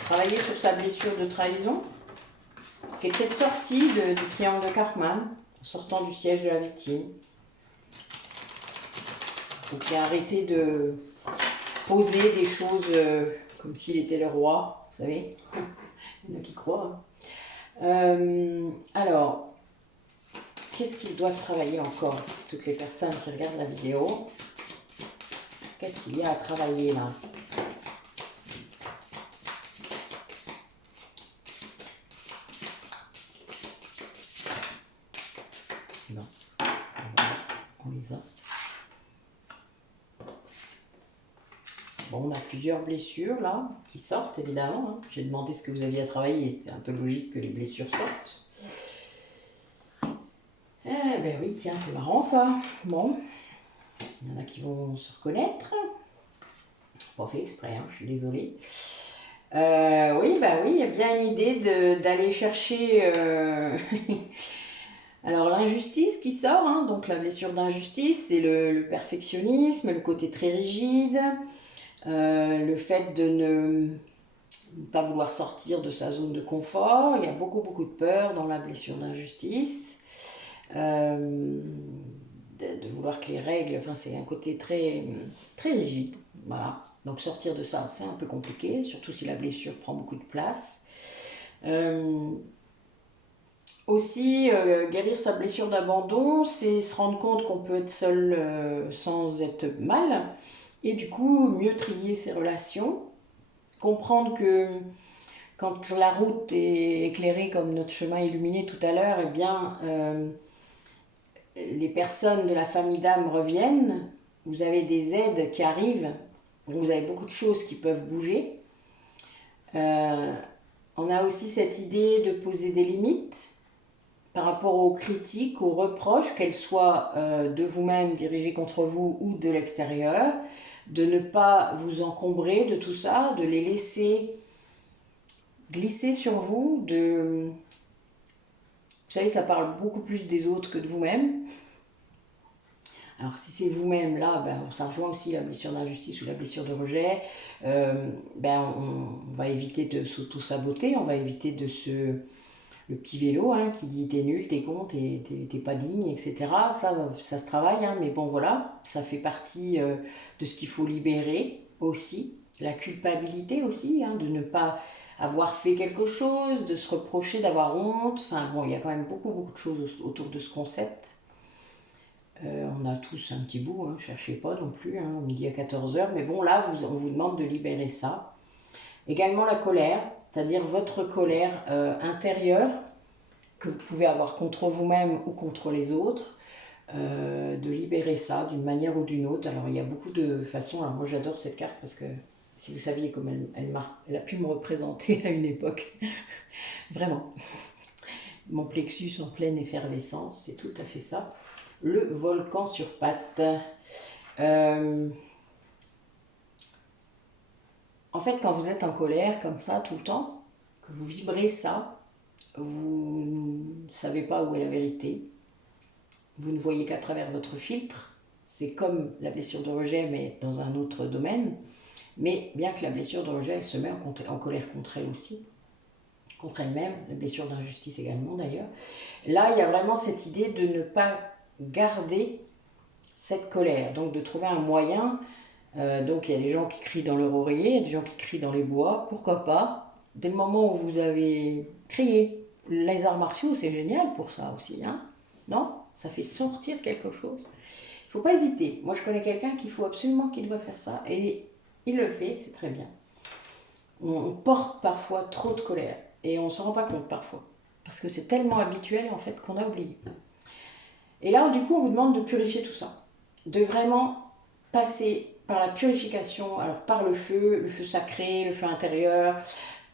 travaillé sur sa blessure de trahison, qui est peut-être sorti du triangle de Karpman, en sortant du siège de la victime, ou qui a arrêté de poser des choses comme s'il était le roi, vous savez. Il y en a qui croient. Alors, qu'est-ce qu'ils doivent travailler encore, toutes les personnes qui regardent la vidéo? Qu'est-ce qu'il y a à travailler là? Non. On les a. Bon, on a plusieurs blessures là, qui sortent évidemment. Hein. J'ai demandé ce que vous aviez à travailler. C'est un peu logique que les blessures sortent. Eh ben oui, tiens, c'est marrant ça. Bon, il y en a qui vont se reconnaître. Pas fait exprès, hein, je suis désolée. Oui, bah oui, il y a bien une idée d'aller chercher... Alors l'injustice qui sort, hein, donc la blessure d'injustice, c'est le perfectionnisme, le côté très rigide, le fait de ne pas vouloir sortir de sa zone de confort. Il y a beaucoup de peur dans la blessure d'injustice. De vouloir que les règles, enfin c'est un côté très rigide, voilà. Donc sortir de ça, c'est un peu compliqué, surtout si la blessure prend beaucoup de place. Aussi, guérir sa blessure d'abandon, c'est se rendre compte qu'on peut être seul sans être mal, et du coup mieux trier ses relations, comprendre que quand la route est éclairée comme notre chemin illuminé tout à l'heure, eh bien les personnes de la famille d'âme reviennent, vous avez des aides qui arrivent, vous avez beaucoup de choses qui peuvent bouger. On a aussi cette idée de poser des limites par rapport aux critiques, aux reproches, qu'elles soient de vous-même dirigées contre vous ou de l'extérieur, de ne pas vous encombrer de tout ça, de les laisser glisser sur vous, vous savez, ça parle beaucoup plus des autres que de vous-même. Alors si c'est vous-même, là, ça rejoint aussi la blessure d'injustice ou la blessure de rejet. On va éviter de s'auto-saboter, on va éviter le petit vélo hein, qui dit t'es nul, t'es con, t'es pas digne, etc. Ça se travaille, hein, mais bon voilà, ça fait partie de ce qu'il faut libérer aussi. La culpabilité aussi, hein, de ne pas avoir fait quelque chose, de se reprocher d'avoir honte. Enfin bon, il y a quand même beaucoup de choses autour de ce concept. On a tous un petit bout, hein, cherchez pas non plus, hein, midi à 14h, mais bon là on vous demande de libérer ça. Également la colère, c'est-à-dire votre colère intérieure que vous pouvez avoir contre vous-même ou contre les autres, de libérer ça d'une manière ou d'une autre. Alors il y a beaucoup de façons, alors moi j'adore cette carte parce que Si vous saviez comme elle a pu me représenter à une époque. Vraiment. Mon plexus en pleine effervescence, c'est tout à fait ça. Le volcan sur pattes. En fait, quand vous êtes en colère comme ça tout le temps, que vous vibrez ça, vous ne savez pas où est la vérité. Vous ne voyez qu'à travers votre filtre. C'est comme la blessure de rejet, mais dans un autre domaine. Mais bien que la blessure de rejet, elle se met en colère contre elle aussi, contre elle-même, la blessure d'injustice également d'ailleurs. Là, il y a vraiment cette idée de ne pas garder cette colère, donc de trouver un moyen. Donc il y a des gens qui crient dans leur oreiller, il y a des gens qui crient dans les bois, pourquoi pas. Dès le moment où vous avez crié, les arts martiaux, c'est génial pour ça aussi, hein, non? Ça fait sortir quelque chose. Il ne faut pas hésiter. Moi, je connais quelqu'un qu'il faut absolument qu'il doit faire ça, et il le fait, c'est très bien. On porte parfois trop de colère, et on ne s'en rend pas compte parfois, parce que c'est tellement habituel en fait qu'on a oublié. Et là, du coup, on vous demande de purifier tout ça, de vraiment passer par la purification, alors par le feu sacré, le feu intérieur.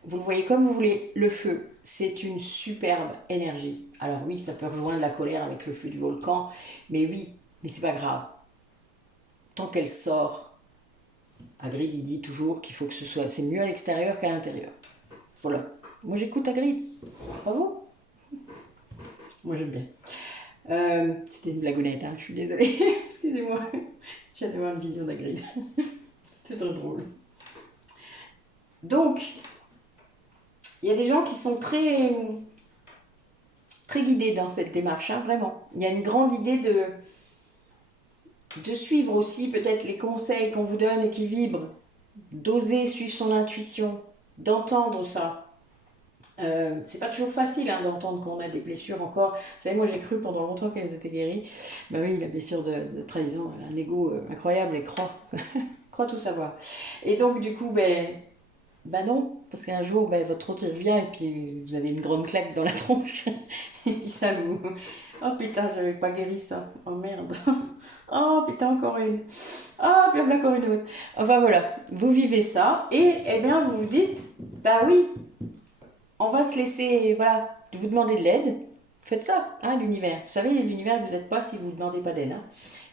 Vous le voyez comme vous voulez, le feu, c'est une superbe énergie. Alors oui, ça peut rejoindre la colère avec le feu du volcan, mais oui, mais c'est pas grave. Tant qu'elle sort, Hagrid il dit toujours qu'il faut que ce soit, c'est mieux à l'extérieur qu'à l'intérieur. Voilà. Moi j'écoute Hagrid, pas vous? Moi j'aime bien. C'était une blagounette, hein. Je suis désolée, excusez-moi. J'avais une vision d'Hagrid. C'était très drôle. Donc, il y a des gens qui sont très, très guidés dans cette démarche, hein, vraiment. Il y a une grande idée de suivre aussi peut-être les conseils qu'on vous donne et qui vibrent, d'oser suivre son intuition, d'entendre ça. C'est pas toujours facile hein, d'entendre qu'on a des blessures encore. Vous savez, moi j'ai cru pendant longtemps qu'elles étaient guéries. Ben oui, la blessure de trahison, un ego incroyable et croit tout savoir. Et donc du coup, ben non, parce qu'un jour, votre autre il revient et puis vous avez une grande claque dans la tronche. Et puis ça vous... Oh putain, j'avais pas guéri ça. Oh merde. Oh putain, encore une. Oh, puis encore une autre. Enfin voilà, vous vivez ça et eh bien vous vous dites, bah oui, on va se laisser, voilà, vous demander de l'aide. Faites ça, hein, l'univers. Vous savez, l'univers, vous n'êtes pas si vous ne demandez pas d'aide. Hein.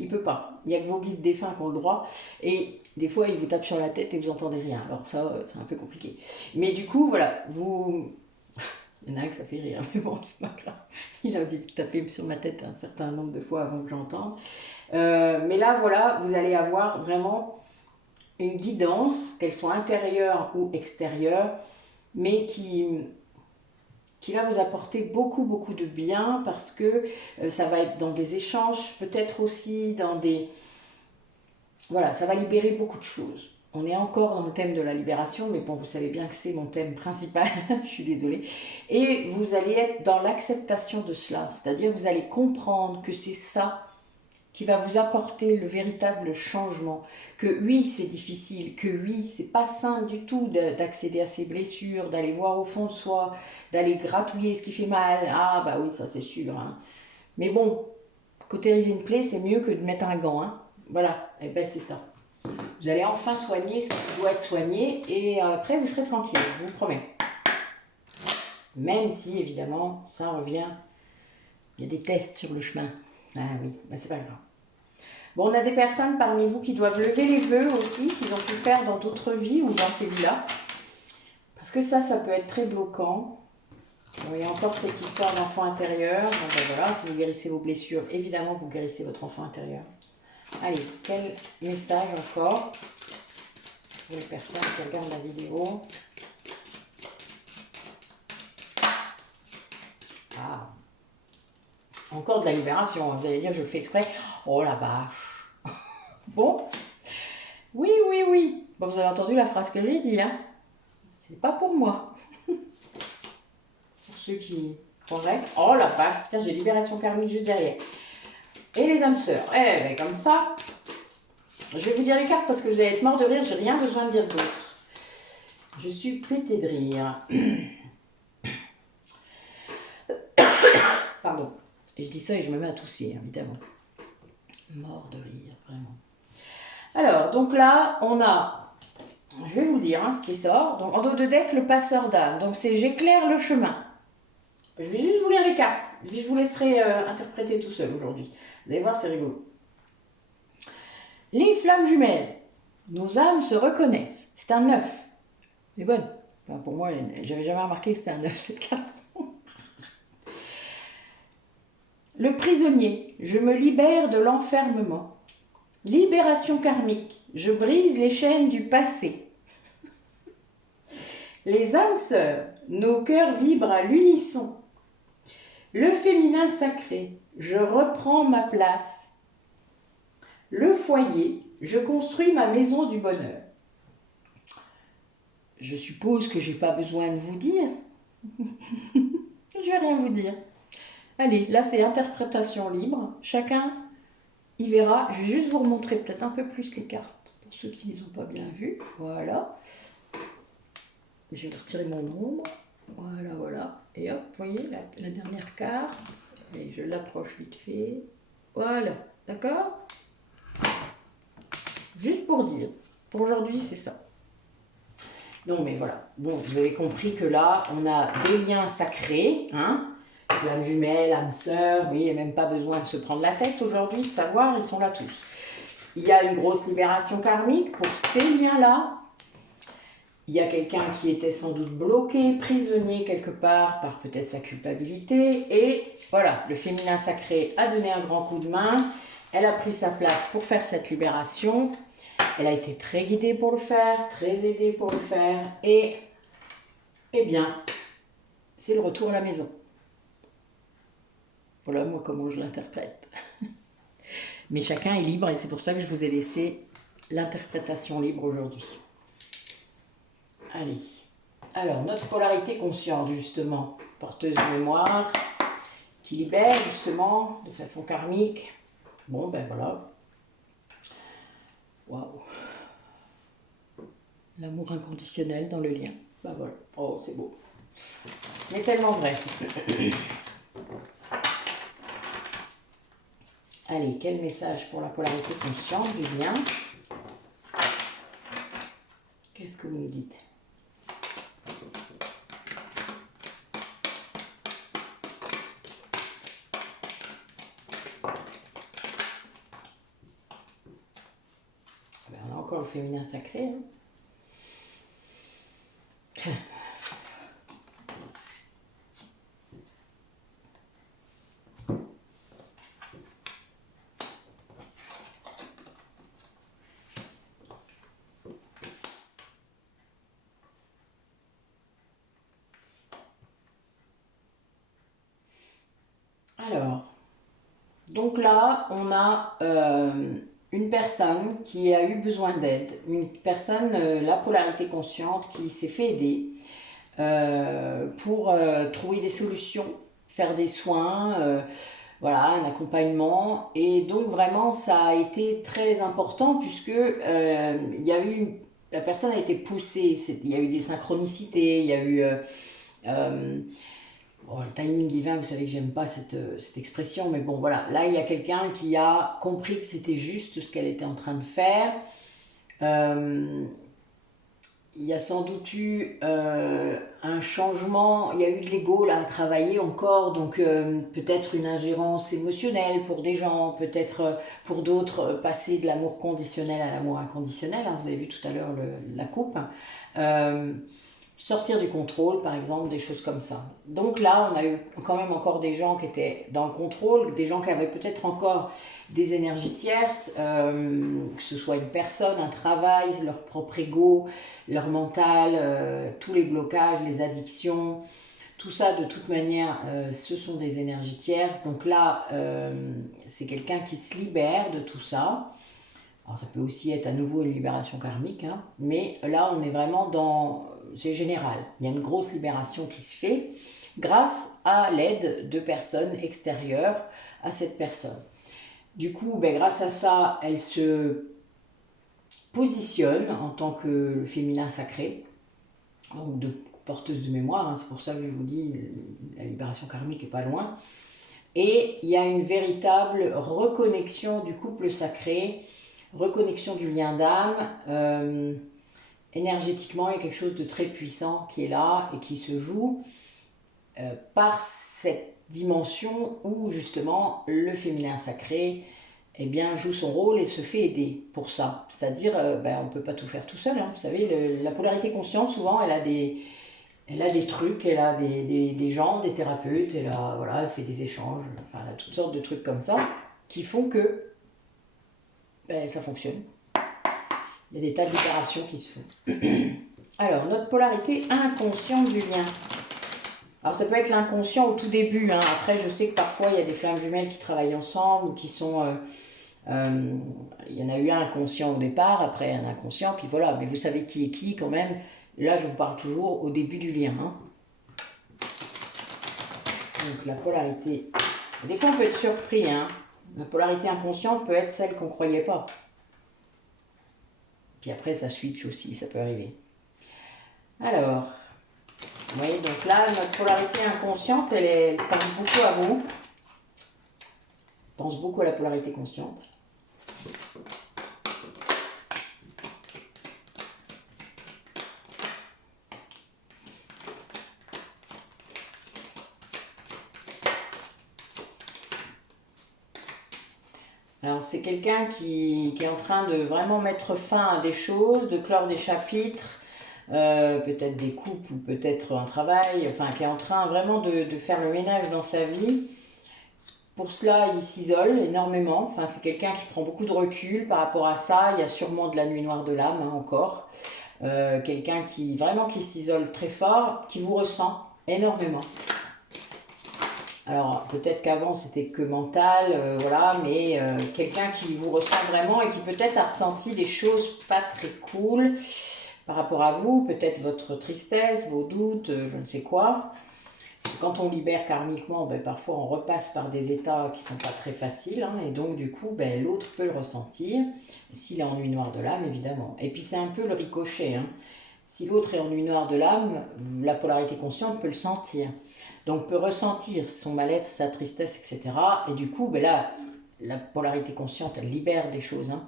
Il ne peut pas. Il n'y a que vos guides défunts qui ont le droit. Et des fois, ils vous tapent sur la tête et vous n'entendez rien. Alors ça, c'est un peu compliqué. Mais du coup, voilà, vous... Il y en a un que ça fait rire, mais bon, c'est pas grave. Il a dû taper sur ma tête un certain nombre de fois avant que j'entende. Mais là, voilà, vous allez avoir vraiment une guidance, qu'elle soit intérieure ou extérieure, mais qui va vous apporter beaucoup, beaucoup de bien parce que ça va être dans des échanges, peut-être aussi dans des... Voilà, ça va libérer beaucoup de choses. On est encore dans le thème de la libération, mais bon, vous savez bien que c'est mon thème principal, je suis désolée. Et vous allez être dans l'acceptation de cela, c'est-à-dire vous allez comprendre que c'est ça qui va vous apporter le véritable changement. Que oui, c'est difficile, que oui, c'est pas simple du tout d'accéder à ces blessures, d'aller voir au fond de soi, d'aller gratouiller ce qui fait mal. Ah bah oui, ça c'est sûr. Hein. Mais bon, cautériser une plaie, c'est mieux que de mettre un gant. Hein. Voilà, et ben c'est ça. Vous allez enfin soigner ce qui doit être soigné et après vous serez tranquille, je vous promets. Même si évidemment, ça revient, il y a des tests sur le chemin. Ah oui, ben c'est pas grave. Bon, on a des personnes parmi vous qui doivent lever les vœux aussi, qu'ils ont pu faire dans d'autres vies ou dans ces vies-là. Parce que ça peut être très bloquant. Bon, il y a encore cette histoire d'enfant intérieur. Bon, ben voilà, si vous guérissez vos blessures, évidemment, vous guérissez votre enfant intérieur. Allez, quel message encore pour les personnes qui regardent la vidéo? Ah, encore de la libération. Vous allez dire que je le fais exprès. Oh la vache. Bon. Oui, oui, oui. Bon, vous avez entendu la phrase que j'ai dit, hein. C'est pas pour moi. Pour ceux qui croiraient. Oh la vache, putain, j'ai libération karmique juste derrière. Et les âmes sœurs. Eh ben, comme ça, je vais vous dire les cartes parce que vous allez être mort de rire, j'ai rien besoin de dire d'autre. Je suis pétée de rire. Pardon. Et je dis ça et je me mets à tousser, évidemment. Mort de rire, vraiment. Alors, donc là, on a Je vais vous dire ce qui sort. Donc, en dos de deck, le passeur d'âme. Donc, c'est j'éclaire le chemin. Je vais juste vous lire les cartes. Je vous laisserai interpréter tout seul aujourd'hui. Vous allez voir, c'est rigolo. Les flammes jumelles. Nos âmes se reconnaissent. C'est un 9. C'est bonne. Enfin, pour moi, j'avais jamais remarqué que c'était un 9 cette carte. Le prisonnier. Je me libère de l'enfermement. Libération karmique. Je brise les chaînes du passé. Les âmes sœurs. Nos cœurs vibrent à l'unisson. Le féminin sacré. Je reprends ma place. Le foyer. Je construis ma maison du bonheur. Je suppose que j'ai pas besoin de vous dire. Je vais rien vous dire. Allez, là c'est interprétation libre. Chacun y verra. Je vais juste vous remontrer peut-être un peu plus les cartes pour ceux qui ne les ont pas bien vues. Voilà. Je vais retirer mon ombre. Voilà, voilà. Et hop, vous voyez la dernière carte. Et je l'approche vite fait. Voilà. D'accord? Juste pour dire. Pour aujourd'hui, c'est ça. Non, mais voilà. Bon, vous avez compris que là, on a des liens sacrés, hein. L'âme jumelle, âme sœur, oui, il n'y a même pas besoin de se prendre la tête aujourd'hui, de savoir, ils sont là tous. Il y a une grosse libération karmique pour ces liens-là. Il y a quelqu'un qui était sans doute bloqué, prisonnier quelque part par peut-être sa culpabilité. Et voilà, le féminin sacré a donné un grand coup de main. Elle a pris sa place pour faire cette libération. Elle a été très guidée pour le faire, très aidée pour le faire. Et, eh bien, c'est le retour à la maison. Voilà, moi, comment je l'interprète. Mais chacun est libre et c'est pour ça que je vous ai laissé l'interprétation libre aujourd'hui. Allez. Alors, notre polarité consciente, justement, porteuse de mémoire, qui libère, justement, de façon karmique. Bon, ben voilà. Waouh. L'amour inconditionnel dans le lien. Ben voilà. Oh, c'est beau. Mais tellement vrai. Allez, quel message pour la polarité consciente du lien? Qu'est-ce que vous nous dites? Ben, on a encore le féminin sacré. Hein. Alors, donc là, on a une personne qui a eu besoin d'aide, une personne, la polarité consciente, qui s'est fait aider pour trouver des solutions, faire des soins, voilà, un accompagnement. Et donc vraiment, ça a été très important puisque il y a eu la personne a été poussée, il y a eu des synchronicités, il y a eu bon, le timing divin, vous savez que j'aime pas cette expression, mais bon voilà, là il y a quelqu'un qui a compris que c'était juste ce qu'elle était en train de faire. Il y a sans doute eu un changement, il y a eu de l'ego là à travailler encore, donc peut-être une ingérence émotionnelle pour des gens, peut-être pour d'autres passer de l'amour conditionnel à l'amour inconditionnel, hein, vous avez vu tout à l'heure la coupe. Sortir du contrôle, par exemple, des choses comme ça. Donc là, on a eu quand même encore des gens qui étaient dans le contrôle, des gens qui avaient peut-être encore des énergies tierces, que ce soit une personne, un travail, leur propre ego, leur mental, tous les blocages, les addictions, tout ça, de toute manière, ce sont des énergies tierces. Donc là, c'est quelqu'un qui se libère de tout ça. Alors ça peut aussi être à nouveau une libération karmique, hein, mais là on est vraiment dans... c'est général. Il y a une grosse libération qui se fait grâce à l'aide de personnes extérieures à cette personne. Du coup, ben, grâce à ça, elle se positionne en tant que féminin sacré, donc de porteuse de mémoire, hein, c'est pour ça que je vous dis la libération karmique est pas loin. Et il y a une véritable reconnexion du couple sacré, reconnexion du lien d'âme, énergétiquement, il y a quelque chose de très puissant qui est là et qui se joue par cette dimension où justement le féminin sacré eh bien, joue son rôle et se fait aider pour ça. C'est-à-dire, on ne peut pas tout faire tout seul. Hein. Vous savez, la polarité consciente, souvent, elle a des trucs, elle a des gens, des thérapeutes, elle fait des échanges, enfin, elle a toutes sortes de trucs comme ça qui font que ça fonctionne. Il y a des tas d'opérations qui se font. Alors, notre polarité inconsciente du lien. Alors, ça peut être l'inconscient au tout début. Hein. Après, je sais que parfois, il y a des flammes jumelles qui travaillent ensemble ou qui sont... il y en a eu un inconscient au départ, après un inconscient, puis voilà. Mais vous savez qui est qui quand même. Là, je vous parle toujours au début du lien. Hein. Donc, la polarité... Des fois, on peut être surpris. Hein. La polarité inconsciente peut être celle qu'on ne croyait pas. Puis après, ça switch aussi, ça peut arriver. Alors, vous voyez, donc là, notre polarité inconsciente, elle pense beaucoup à vous. Elle pense beaucoup à la polarité consciente. Alors, c'est quelqu'un qui est en train de vraiment mettre fin à des choses, de clore des chapitres, peut-être des couples ou peut-être un travail, enfin, qui est en train vraiment de faire le ménage dans sa vie. Pour cela, il s'isole énormément. Enfin, c'est quelqu'un qui prend beaucoup de recul par rapport à ça. Il y a sûrement de la nuit noire de l'âme, hein, encore. Quelqu'un qui s'isole très fort, qui vous ressent énormément. Alors, peut-être qu'avant, c'était que mental, voilà, mais quelqu'un qui vous ressent vraiment et qui peut-être a ressenti des choses pas très cool par rapport à vous, peut-être votre tristesse, vos doutes, je ne sais quoi. Quand on libère karmiquement, parfois on repasse par des états qui ne sont pas très faciles, hein, et donc du coup, l'autre peut le ressentir, s'il est en nuit noire de l'âme, évidemment. Et puis c'est un peu le ricochet. Hein. Si l'autre est en nuit noire de l'âme, la polarité consciente peut le sentir. Donc peut ressentir son mal-être, sa tristesse, etc. Et du coup, là, la polarité consciente, elle libère des choses. Hein.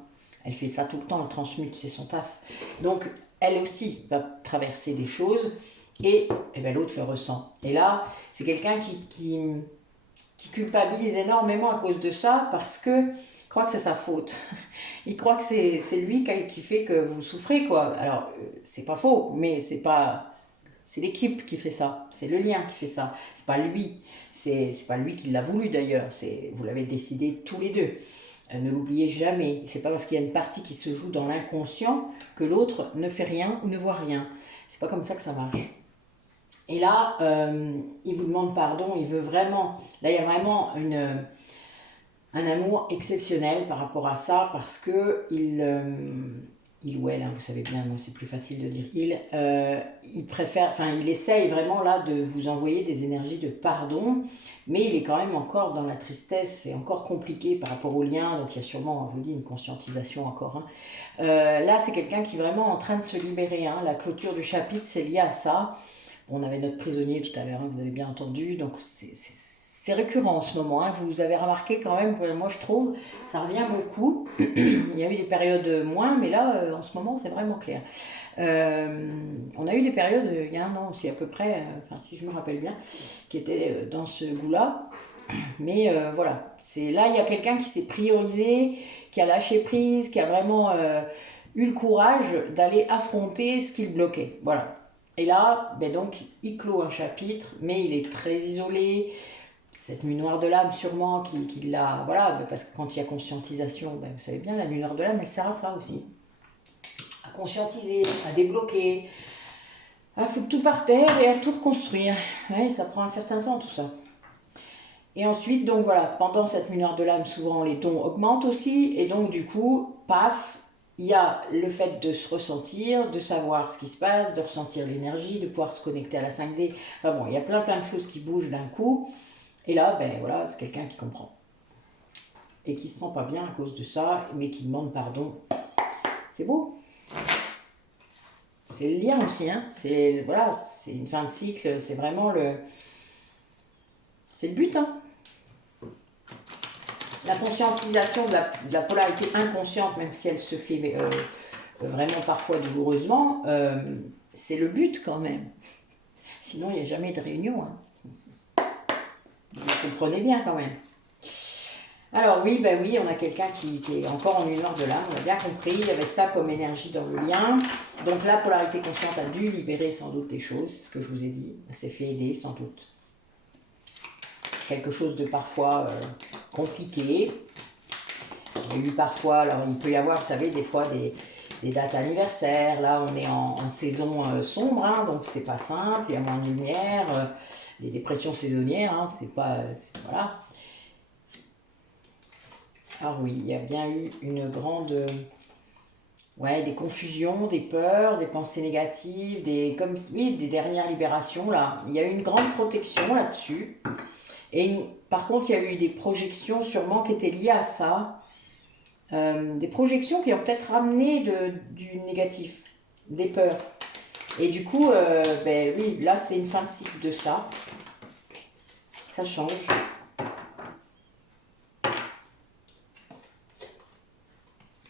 Elle fait ça tout le temps, elle transmute, c'est son taf. Donc elle aussi va traverser des choses. Et l'autre le ressent. Et là, c'est quelqu'un qui culpabilise énormément à cause de ça parce que il croit que c'est sa faute. Il croit que c'est lui qui fait que vous souffrez, quoi. Alors, c'est pas faux, mais c'est l'équipe qui fait ça. C'est le lien qui fait ça. C'est pas lui. C'est pas lui qui l'a voulu d'ailleurs. Vous l'avez décidé tous les deux. Ne l'oubliez jamais. C'est pas parce qu'il y a une partie qui se joue dans l'inconscient que l'autre ne fait rien ou ne voit rien. C'est pas comme ça que ça marche. Et là, il vous demande pardon, il veut vraiment... Là, il y a vraiment un amour exceptionnel par rapport à ça, parce que il ou elle, hein, vous savez bien, moi c'est plus facile de dire il préfère, enfin il essaye vraiment là de vous envoyer des énergies de pardon, mais il est quand même encore dans la tristesse, c'est encore compliqué par rapport au lien, donc il y a sûrement, je vous dis, une conscientisation encore. Hein. Là, c'est quelqu'un qui est vraiment en train de se libérer, hein. La clôture du chapitre, c'est lié à ça. On avait notre prisonnier tout à l'heure, hein, vous avez bien entendu, donc c'est récurrent en ce moment. Hein. Vous avez remarqué quand même, moi je trouve, ça revient beaucoup. Il y a eu des périodes moins, mais là, en ce moment, c'est vraiment clair. On a eu des périodes, il y a un an aussi à peu près, enfin si je me rappelle bien, qui étaient dans ce goût-là. Mais voilà, là, il y a quelqu'un qui s'est priorisé, qui a lâché prise, qui a vraiment eu le courage d'aller affronter ce qui le bloquait. Voilà. Et là, donc, il clôt un chapitre, mais il est très isolé. Cette nuit noire de l'âme, sûrement, qui l'a... Voilà, parce que quand il y a conscientisation, vous savez bien, la nuit noire de l'âme, elle sert à ça aussi. À conscientiser, à débloquer, à foutre tout par terre et à tout reconstruire. Ouais, ça prend un certain temps, tout ça. Et ensuite, donc voilà, pendant cette nuit noire de l'âme, souvent les dons augmentent aussi, et donc du coup, paf, il y a le fait de se ressentir, de savoir ce qui se passe, de ressentir l'énergie, de pouvoir se connecter à la 5D. Enfin bon, il y a plein de choses qui bougent d'un coup. Et là, voilà, c'est quelqu'un qui comprend. Et qui se sent pas bien à cause de ça, mais qui demande pardon. C'est beau. C'est le lien aussi, hein. C'est une fin de cycle, c'est vraiment c'est le but, hein. La conscientisation de la polarité inconsciente, même si elle se fait vraiment parfois douloureusement, c'est le but quand même. Sinon, il n'y a jamais de réunion. Hein. Vous comprenez bien quand même. Alors oui, ben oui, on a quelqu'un qui est encore en humeur de l'âme, on a bien compris, il y avait ça comme énergie dans le lien. Donc la polarité consciente a dû libérer sans doute des choses, c'est ce que je vous ai dit, elle s'est fait aider sans doute. Quelque chose de parfois compliqué. Il y a eu parfois, alors il peut y avoir, vous savez, des fois des dates anniversaires, là on est en saison sombre, hein, donc c'est pas simple, il y a moins de lumière, les dépressions saisonnières, hein, c'est pas, voilà. Alors oui, il y a bien eu une grande, ouais, des confusions, des peurs, des pensées négatives, oui, des dernières libérations là. Il y a eu une grande protection là-dessus. Et par contre, il y a eu des projections sûrement qui étaient liées à ça. Des projections qui ont peut-être ramené du négatif, des peurs. Et du coup, ben oui, là c'est une fin de cycle de ça. Ça change.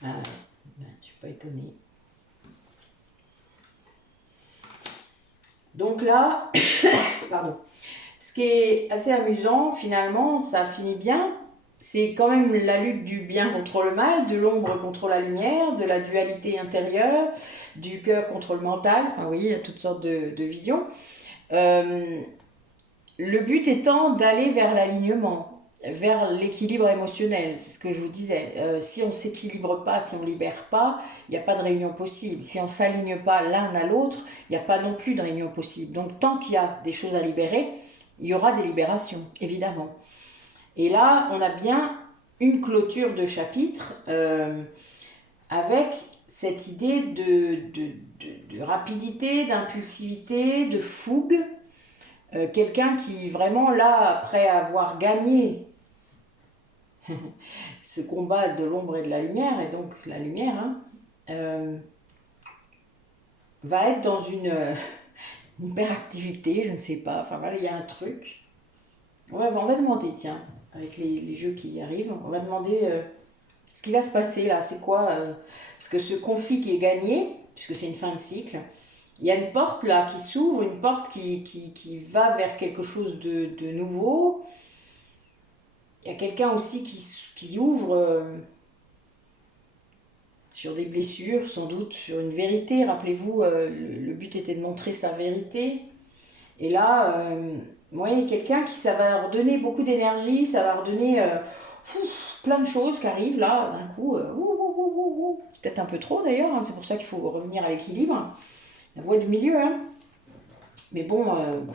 Ah, ben, je suis pas étonnée. Donc là, pardon. Ce qui est assez amusant, finalement, ça finit bien. C'est quand même la lutte du bien contre le mal, de l'ombre contre la lumière, de la dualité intérieure, du cœur contre le mental. Enfin, oui, il y a toutes sortes de visions. Le but étant d'aller vers l'alignement, vers l'équilibre émotionnel. C'est ce que je vous disais. Si on ne s'équilibre pas, si on ne libère pas, il n'y a pas de réunion possible. Si on ne s'aligne pas l'un à l'autre, il n'y a pas non plus de réunion possible. Donc, tant qu'il y a des choses à libérer, il y aura des libérations, évidemment. Et là, on a bien une clôture de chapitre avec cette idée de rapidité, d'impulsivité, de fougue. Quelqu'un qui vraiment là, après avoir gagné ce combat de l'ombre et de la lumière, et donc la lumière, hein, va être dans une hyperactivité, je ne sais pas, enfin voilà, il y a un truc. On va demander, tiens, avec les jeux qui y arrivent, on va demander ce qui va se passer là, c'est quoi parce que ce conflit qui est gagné, puisque c'est une fin de cycle, il y a une porte là qui s'ouvre, une porte qui va vers quelque chose de nouveau. Il y a quelqu'un aussi qui ouvre sur des blessures, sans doute, sur une vérité. Rappelez-vous, le but était de montrer sa vérité. Et là, ouais, quelqu'un qui, ça va redonner beaucoup d'énergie, ça va redonner plein de choses qui arrivent là, d'un coup. C'est peut-être un peu trop d'ailleurs, hein, c'est pour ça qu'il faut revenir à l'équilibre. La voie du milieu, hein. Mais bon,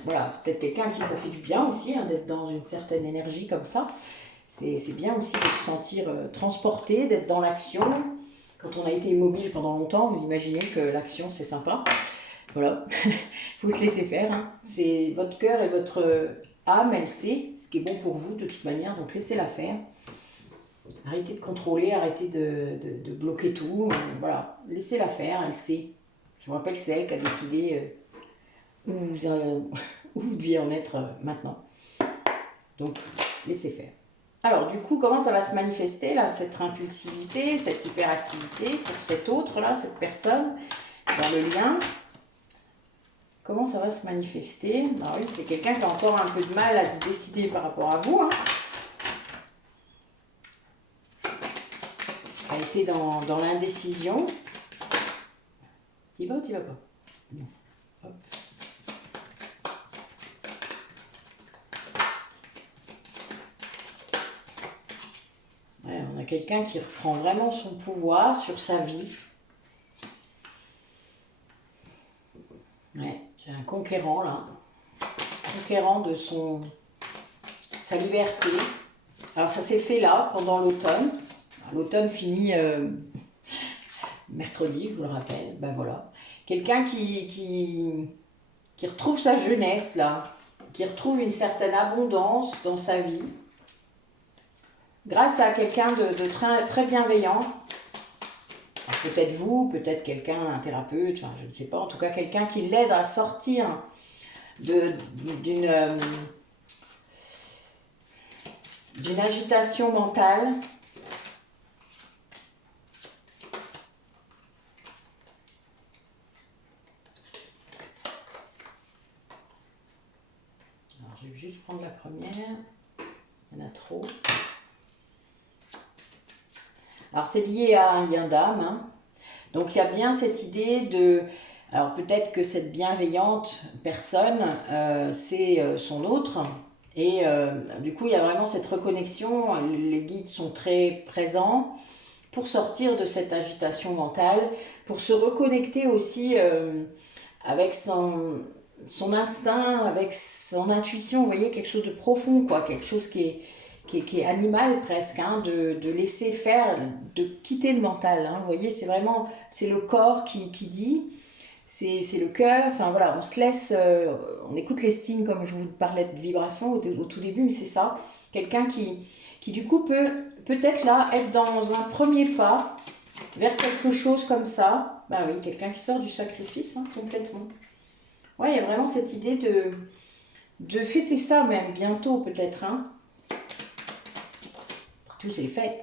voilà, c'est peut-être quelqu'un à qui ça fait du bien aussi, hein, d'être dans une certaine énergie comme ça. C'est bien aussi de se sentir transporté, d'être dans l'action. Quand on a été immobile pendant longtemps, vous imaginez que l'action, c'est sympa. Voilà, il faut se laisser faire. Hein. C'est votre cœur et votre âme, elle sait ce qui est bon pour vous de toute manière, donc laissez-la faire. Arrêtez de contrôler, arrêtez de bloquer tout. Voilà, laissez-la faire, elle sait. Je vous rappelle que c'est elle qui a décidé où vous deviez en être maintenant. Donc, laissez faire. Alors, du coup, comment ça va se manifester, là, cette impulsivité, cette hyperactivité, pour cet autre, là, cette personne, dans le lien? Comment ça va se manifester? Ah oui, c'est quelqu'un qui a encore un peu de mal à décider par rapport à vous. Hein. A été dans l'indécision. Il va ou il va pas? Non. Hop. Ouais, on a quelqu'un qui reprend vraiment son pouvoir sur sa vie. Ouais, c'est un conquérant là. Conquérant de sa liberté. Alors ça s'est fait là, pendant l'automne. L'automne finit mercredi, je vous le rappelle. Ben voilà. Quelqu'un qui retrouve sa jeunesse là. Qui retrouve une certaine abondance dans sa vie. Grâce à quelqu'un de très, très bienveillant. Peut-être vous, peut-être quelqu'un, un thérapeute, enfin je ne sais pas. En tout cas, quelqu'un qui l'aide à sortir d'une agitation mentale. je vais juste prendre la première. Il y en a trop. Alors, c'est lié à un lien d'âme. Hein. Donc, il y a bien cette idée de... Alors, peut-être que cette bienveillante personne, c'est son autre. Et du coup, il y a vraiment cette reconnexion. Les guides sont très présents pour sortir de cette agitation mentale, pour se reconnecter aussi avec son instinct, avec son intuition, vous voyez, quelque chose de profond, quoi, quelque chose qui est animal presque, hein, de laisser faire, de quitter le mental. Hein, vous voyez, c'est vraiment, c'est le corps qui dit, c'est le cœur, enfin voilà, on se laisse, on écoute les signes comme je vous parlais de vibration au tout début, mais c'est ça, quelqu'un qui du coup peut-être là être dans un premier pas vers quelque chose comme ça. Bah oui, quelqu'un qui sort du sacrifice, hein, complètement. Ouais, il y a vraiment cette idée de fêter ça même, bientôt peut-être, hein. Tout est fait.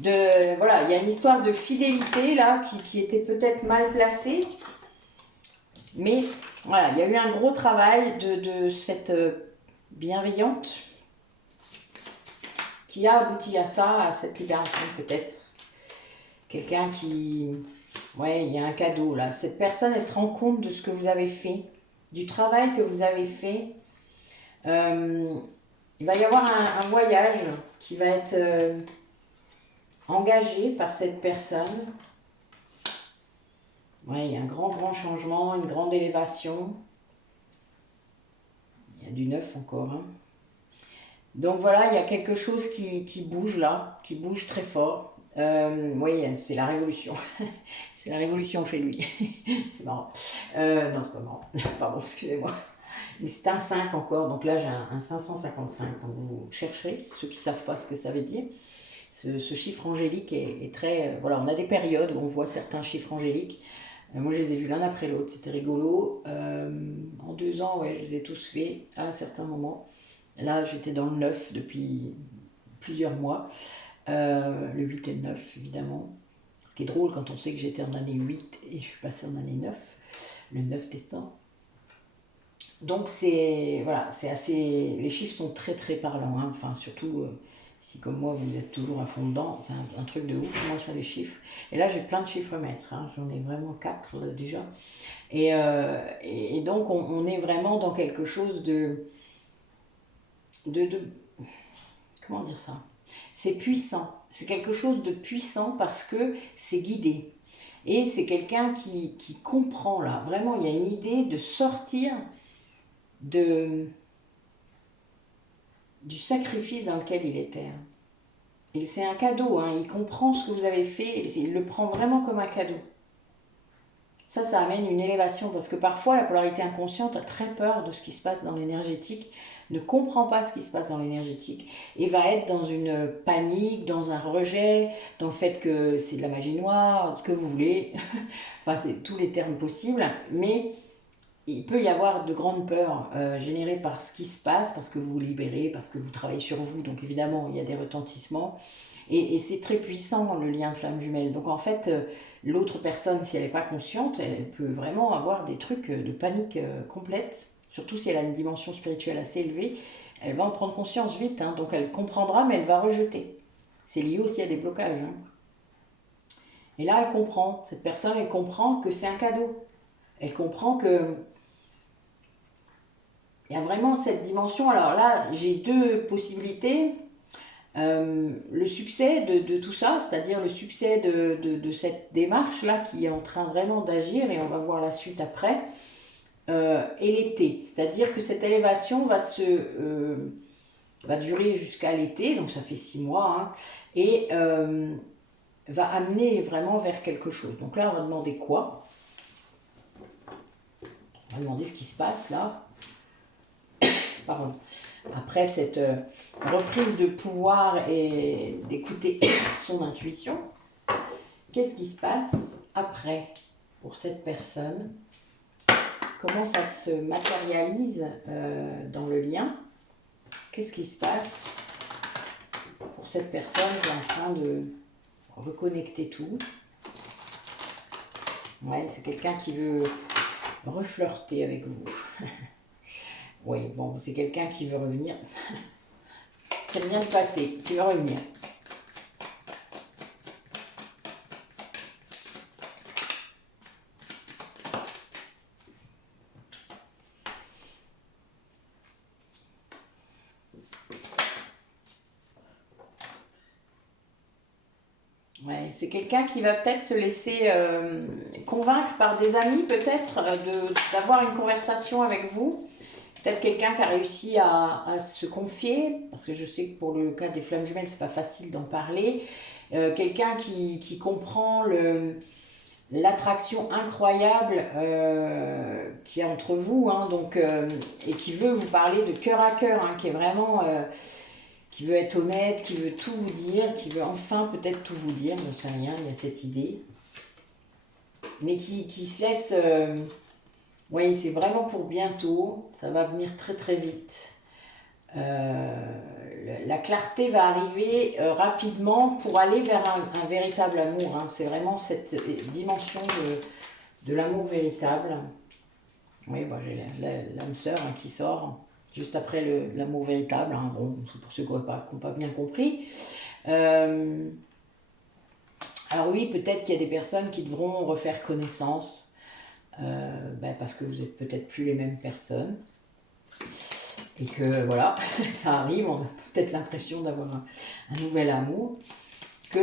Voilà, il y a une histoire de fidélité là qui était peut-être mal placée. Mais voilà, il y a eu un gros travail de cette bienveillante qui a abouti à ça, à cette libération peut-être. Quelqu'un qui... Ouais, il y a un cadeau là. Cette personne, elle se rend compte de ce que vous avez fait, du travail que vous avez fait. Il va y avoir un voyage qui va être engagé par cette personne. Ouais, il y a un grand changement, une grande élévation. Il y a du neuf encore. Hein. Donc voilà, il y a quelque chose qui bouge là, qui bouge très fort. Oui, c'est la révolution. C'est la révolution chez lui. C'est marrant. Non, c'est pas marrant. Pardon, excusez-moi. Mais c'est un 5 encore, donc là j'ai un 555. Donc vous chercherez, ceux qui ne savent pas ce que ça veut dire. Ce chiffre angélique est très... voilà, on a des périodes où on voit certains chiffres angéliques. Moi je les ai vus l'un après l'autre, c'était rigolo. En 2 ans, ouais, je les ai tous faits à un certain moment. Là j'étais dans le 9 depuis plusieurs mois. Le 8 et le 9 évidemment. Ce qui est drôle quand on sait que j'étais en année 8 et je suis passée en année 9, le 9 décembre. Donc c'est voilà, c'est assez. Les chiffres sont très parlants, hein. Enfin surtout si comme moi vous êtes toujours à fond dedans, c'est un truc de ouf, moi ça les chiffres. Et là j'ai plein de chiffres maîtres, hein. J'en ai vraiment 4 là, déjà. Et donc on est vraiment dans quelque chose de comment dire ça? C'est puissant, c'est quelque chose de puissant parce que c'est guidé. Et c'est quelqu'un qui comprend là, vraiment il y a une idée de sortir du sacrifice dans lequel il était. Et c'est un cadeau, hein. Il comprend ce que vous avez fait, il le prend vraiment comme un cadeau. Ça amène une élévation, parce que parfois la polarité inconsciente a très peur de ce qui se passe dans l'énergétique, ne comprend pas ce qui se passe dans l'énergétique, et va être dans une panique, dans un rejet, dans le fait que c'est de la magie noire, ce que vous voulez, enfin c'est tous les termes possibles, mais il peut y avoir de grandes peurs générées par ce qui se passe, parce que vous vous libérez, parce que vous travaillez sur vous, donc évidemment il y a des retentissements. Et c'est très puissant le lien flamme jumelle. Donc en fait, l'autre personne, si elle n'est pas consciente, elle peut vraiment avoir des trucs de panique complète, surtout si elle a une dimension spirituelle assez élevée. Elle va en prendre conscience vite, hein, donc elle comprendra, mais elle va rejeter. C'est lié aussi à des blocages. Hein. Et là, elle comprend, cette personne, elle comprend que c'est un cadeau. Elle comprend que il y a vraiment cette dimension. Alors là, j'ai 2 possibilités. Le succès de tout ça, c'est-à-dire le succès de cette démarche-là qui est en train vraiment d'agir, et on va voir la suite après, et l'été. C'est-à-dire que cette élévation va durer jusqu'à l'été, donc ça fait 6 mois, hein, et va amener vraiment vers quelque chose. Donc là, on va demander quoi? On va demander ce qui se passe là. Pardon. Après cette reprise de pouvoir et d'écouter son intuition, qu'est-ce qui se passe après pour cette personne? Comment ça se matérialise dans le lien? Qu'est-ce qui se passe pour cette personne qui est en train de reconnecter tout? Ouais, c'est quelqu'un qui veut reflirter avec vous. Oui, bon, c'est quelqu'un qui veut revenir, qui revient du passé, qui veut revenir. Ouais, c'est quelqu'un qui va peut-être se laisser convaincre par des amis, peut-être, d'avoir une conversation avec vous. Peut-être quelqu'un qui a réussi à se confier, parce que je sais que pour le cas des flammes jumelles, c'est pas facile d'en parler. Quelqu'un qui comprend l'attraction incroyable qu'il y a entre vous, hein, donc, et qui veut vous parler de cœur à cœur, hein, qui est vraiment, qui veut être honnête, qui veut tout vous dire, qui veut enfin peut-être tout vous dire, je ne sais rien, il y a cette idée, mais qui se laisse, oui, c'est vraiment pour bientôt, ça va venir très très vite. La clarté va arriver rapidement pour aller vers un véritable amour, hein. C'est vraiment cette dimension de l'amour véritable. Oui, bon, j'ai l'âme sœur, hein, qui sort juste après l'amour véritable, hein. Bon, c'est pour ceux qui n'ont pas bien compris. Alors oui, peut-être qu'il y a des personnes qui devront refaire connaissance, parce que vous n'êtes peut-être plus les mêmes personnes. Et que voilà, ça arrive, on a peut-être l'impression d'avoir un nouvel amour, que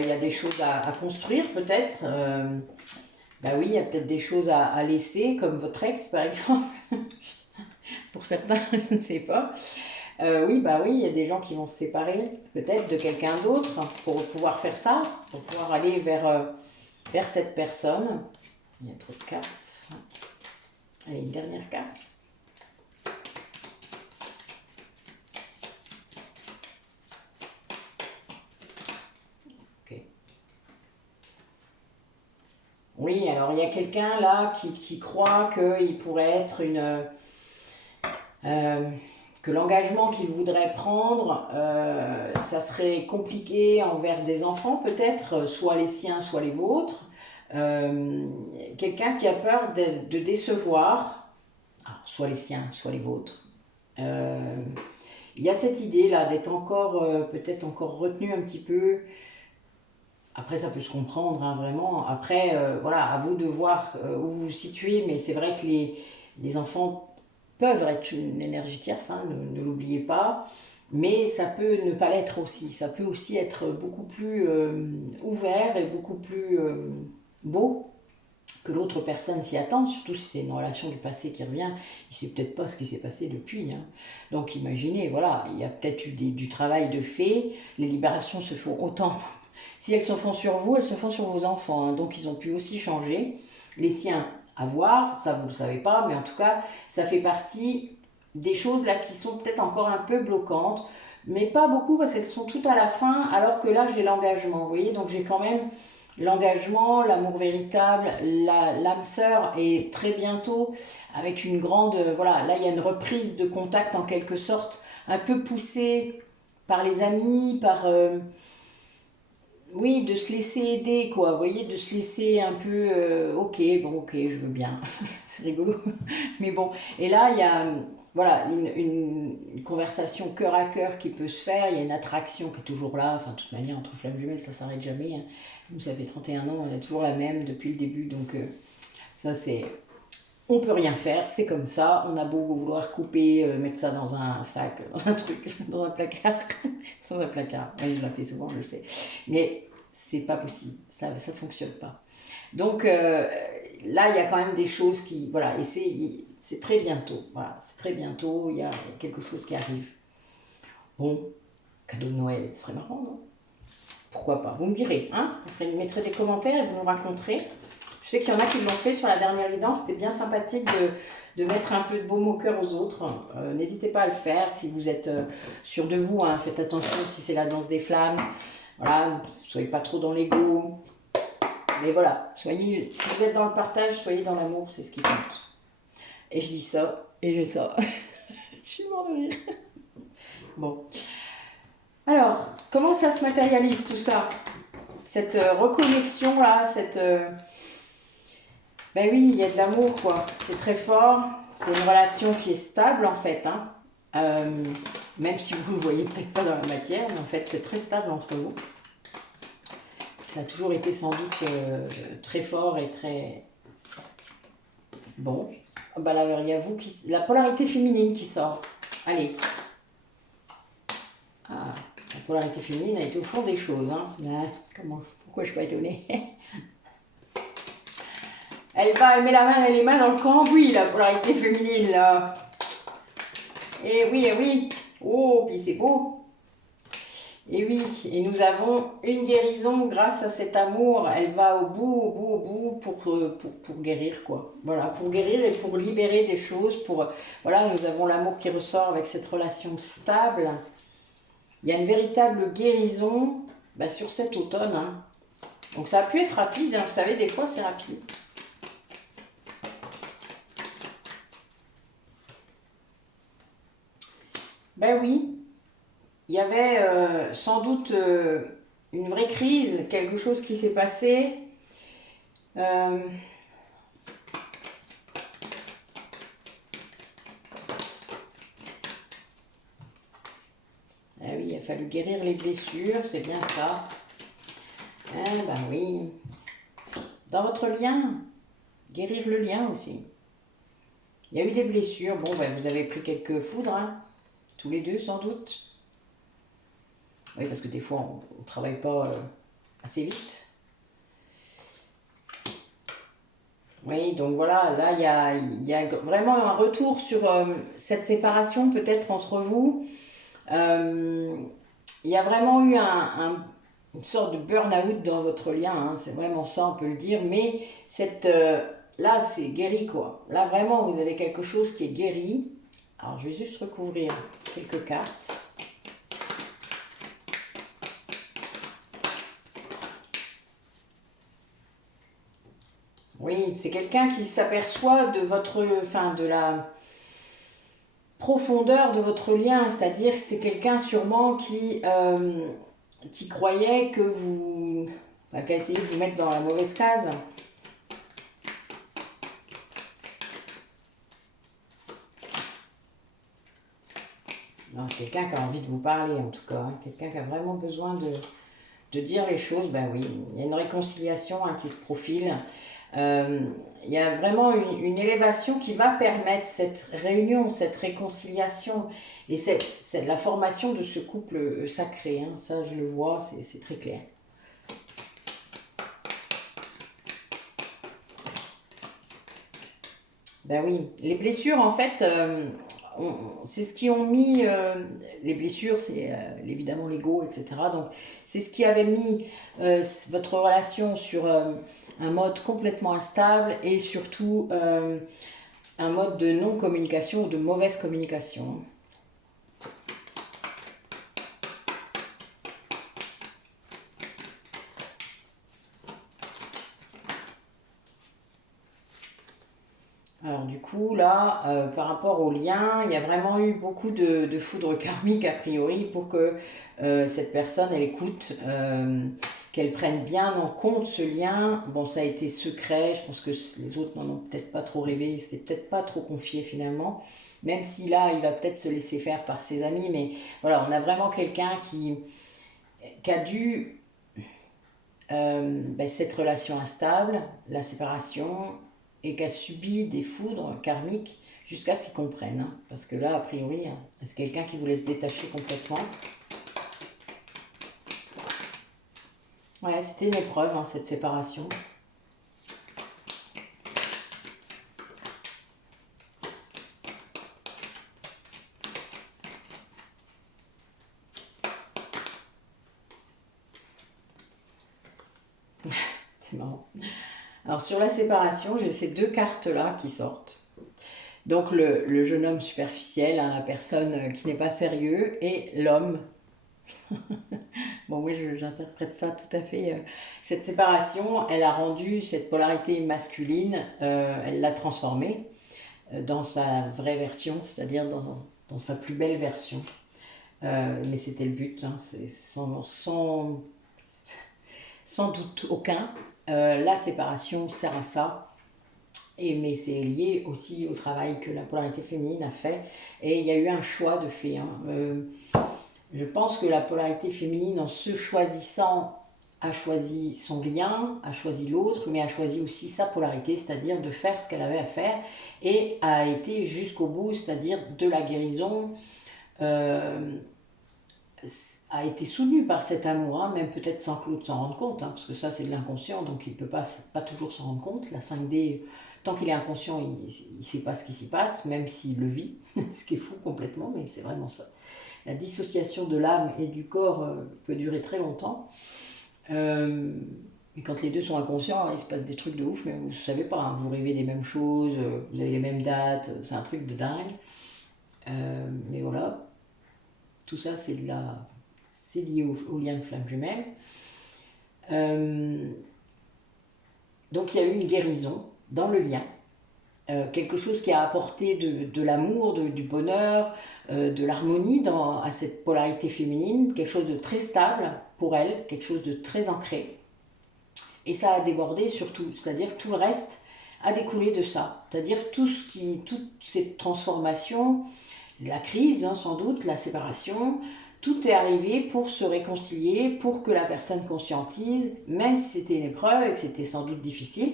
il y a des choses à construire peut-être. Oui, il y a peut-être des choses à laisser, comme votre ex par exemple, pour certains, je ne sais pas. Oui, il y a des gens qui vont se séparer peut-être de quelqu'un d'autre pour pouvoir faire ça, pour pouvoir aller vers cette personne. Il y a trop de cartes. Allez, une dernière carte. Oui, alors il y a quelqu'un là qui croit qu'il pourrait être que l'engagement qu'il voudrait prendre, ça serait compliqué envers des enfants peut-être, soit les siens, soit les vôtres. Quelqu'un qui a peur de décevoir, soit les siens, soit les vôtres. Il y a cette idée là d'être encore, peut-être encore retenu un petit peu. Après, ça peut se comprendre, hein, vraiment. Après, voilà, à vous de voir où vous vous situez, mais c'est vrai que les enfants peuvent être une énergie tierce, hein, ne l'oubliez pas, mais ça peut ne pas l'être aussi. Ça peut aussi être beaucoup plus ouvert et beaucoup plus beau que l'autre personne s'y attend, surtout si c'est une relation du passé qui revient. Il ne sait peut-être pas ce qui s'est passé depuis, hein. Donc imaginez, voilà, il y a peut-être eu du travail de fait, les libérations se font autant. Si elles se font sur vous, elles se font sur vos enfants, hein. Donc ils ont pu aussi changer. Les siens, à voir, ça vous ne le savez pas, mais en tout cas, ça fait partie des choses là qui sont peut-être encore un peu bloquantes, mais pas beaucoup parce qu'elles sont toutes à la fin, alors que là j'ai l'engagement, vous voyez, donc j'ai quand même l'engagement, l'amour véritable, l'âme sœur, et très bientôt avec une grande, voilà, là il y a une reprise de contact en quelque sorte, un peu poussée par les amis, par oui, de se laisser aider, quoi, vous voyez, de se laisser un peu, ok, bon, ok, je veux bien, c'est rigolo, mais bon, et là, il y a, voilà, une conversation cœur à cœur qui peut se faire, il y a une attraction qui est toujours là, enfin, de toute manière, entre flammes jumelles, ça s'arrête jamais, hein. Nous, ça fait 31 ans, elle est toujours la même depuis le début, donc ça, c'est, on peut rien faire, c'est comme ça, on a beau vouloir couper, mettre ça dans un sac, dans un truc, dans un placard, dans un placard, oui, je la fais souvent, je le sais, mais c'est pas possible, ça fonctionne pas. Donc là, il y a quand même des choses qui, voilà, et c'est très bientôt, voilà, c'est très bientôt, il y a quelque chose qui arrive. Bon, cadeau de Noël, ce serait marrant, non? Pourquoi pas? Vous me direz, hein? Vous mettrez des commentaires et vous nous raconterez. Je sais qu'il y en a qui l'ont fait sur la dernière évidence, c'était bien sympathique de mettre un peu de baume au cœur aux autres. N'hésitez pas à le faire si vous êtes sûr de vous, hein. Faites attention si c'est la danse des flammes. Voilà, ne soyez pas trop dans l'ego. Mais voilà, si vous êtes dans le partage, soyez dans l'amour, c'est ce qui compte. Et je dis ça, et j'ai ça. Je suis mort de rire. Bon. Alors, comment ça se matérialise tout ça? Cette reconnexion là, ben oui, il y a de l'amour quoi, c'est très fort. C'est une relation qui est stable en fait, hein. Même si vous ne le voyez peut-être pas dans la matière, mais en fait c'est très stable entre vous. Ça a toujours été sans doute très fort et très bon. Bah là, il y a vous qui, la polarité féminine qui sort. Allez. Ah, la polarité féminine a été au fond des choses. Hein. Pourquoi je suis pas étonnée? Elle met les mains dans le cambouis, la polarité féminine, là. Eh oui, eh oui. Oh, puis c'est beau. Et oui, et nous avons une guérison grâce à cet amour. Elle va au bout, au bout, au bout pour guérir, quoi. Voilà, pour guérir et pour libérer des choses. Voilà, nous avons l'amour qui ressort avec cette relation stable. Il y a une véritable guérison sur cet automne. Hein. Donc ça a pu être rapide, hein. Vous savez, des fois c'est rapide. Ben oui, il y avait sans doute une vraie crise, quelque chose qui s'est passé. Ah oui, il a fallu guérir les blessures, c'est bien ça. Ah ben oui. Dans votre lien, guérir le lien aussi. Il y a eu des blessures. Bon, ben, vous avez pris quelques foudres, hein, tous les deux sans doute. Oui, parce que des fois, on ne travaille pas assez vite. Oui, donc voilà, là, il y a vraiment un retour sur cette séparation peut-être entre vous. Il y a vraiment eu une sorte de burn-out dans votre lien, hein, c'est vraiment ça, on peut le dire, mais là, c'est guéri, quoi. Là, vraiment, vous avez quelque chose qui est guéri. Alors, je vais juste recouvrir quelques cartes. Oui, c'est quelqu'un qui s'aperçoit de la profondeur de votre lien, c'est-à-dire que c'est quelqu'un sûrement qui croyait que qui a essayé de vous mettre dans la mauvaise case. Quelqu'un qui a envie de vous parler en tout cas, hein. Quelqu'un qui a vraiment besoin de dire les choses. Ben oui, il y a une réconciliation qui se profile. Il y a vraiment une élévation qui va permettre cette réunion, cette réconciliation et la formation de ce couple sacré. Hein. Ça, je le vois, c'est très clair. Ben oui, les blessures, en fait, c'est ce qui ont mis... les blessures, c'est évidemment l'ego, etc. Donc, c'est ce qui avait mis votre relation sur un mode complètement instable et surtout un mode de non-communication ou de mauvaise communication. Alors du coup, là, par rapport au lien, il y a vraiment eu beaucoup de foudre karmique a priori pour que cette personne, elle écoute, qu'elle prenne bien en compte ce lien. Bon, ça a été secret, je pense que les autres n'en ont peut-être pas trop rêvé, ils s'étaient peut-être pas trop confiés finalement. Même si là, il va peut-être se laisser faire par ses amis, mais voilà, on a vraiment quelqu'un qui a dû cette relation instable, la séparation, et qui a subi des foudres karmiques jusqu'à ce qu'ils comprennent. Hein. Parce que là, a priori, c'est quelqu'un qui voulait se détacher complètement. Ouais, c'était une épreuve, hein, cette séparation. C'est marrant. Alors sur la séparation, j'ai ces deux cartes-là qui sortent. Donc le jeune homme superficiel, hein, la personne qui n'est pas sérieux, et l'homme. Bon oui, j'interprète ça tout à fait. Cette séparation, elle a rendu cette polarité masculine, elle l'a transformée dans sa vraie version, c'est-à-dire dans sa plus belle version. Mais c'était le but, hein, c'est sans doute aucun. La séparation sert à ça. mais c'est lié aussi au travail que la polarité féminine a fait. Et il y a eu un choix de fait. Hein. Je pense que la polarité féminine, en se choisissant, a choisi son lien, a choisi l'autre, mais a choisi aussi sa polarité, c'est-à-dire de faire ce qu'elle avait à faire, et a été jusqu'au bout, c'est-à-dire de la guérison, a été soutenu par cet amour, hein, même peut-être sans que l'autre s'en rende compte, hein, parce que ça c'est de l'inconscient, donc il ne peut pas toujours s'en rendre compte. La 5D, tant qu'il est inconscient, il ne sait pas ce qui s'y passe, même s'il le vit, ce qui est fou complètement, mais c'est vraiment ça. La dissociation de l'âme et du corps peut durer très longtemps. Et quand les deux sont inconscients, il se passe des trucs de ouf, mais vous ne savez pas, hein, vous rêvez des mêmes choses, vous avez les mêmes dates, c'est un truc de dingue. Mais voilà, tout ça c'est lié au lien de flamme jumelle. Donc il y a eu une guérison dans le lien. Quelque chose qui a apporté de l'amour, du bonheur, de l'harmonie à cette polarité féminine, quelque chose de très stable pour elle, quelque chose de très ancré. Et ça a débordé sur tout, c'est-à-dire tout le reste a découlé de ça. C'est-à-dire toutes ces transformations, la crise hein, sans doute, la séparation, tout est arrivé pour se réconcilier, pour que la personne conscientise, même si c'était une épreuve et que c'était sans doute difficile.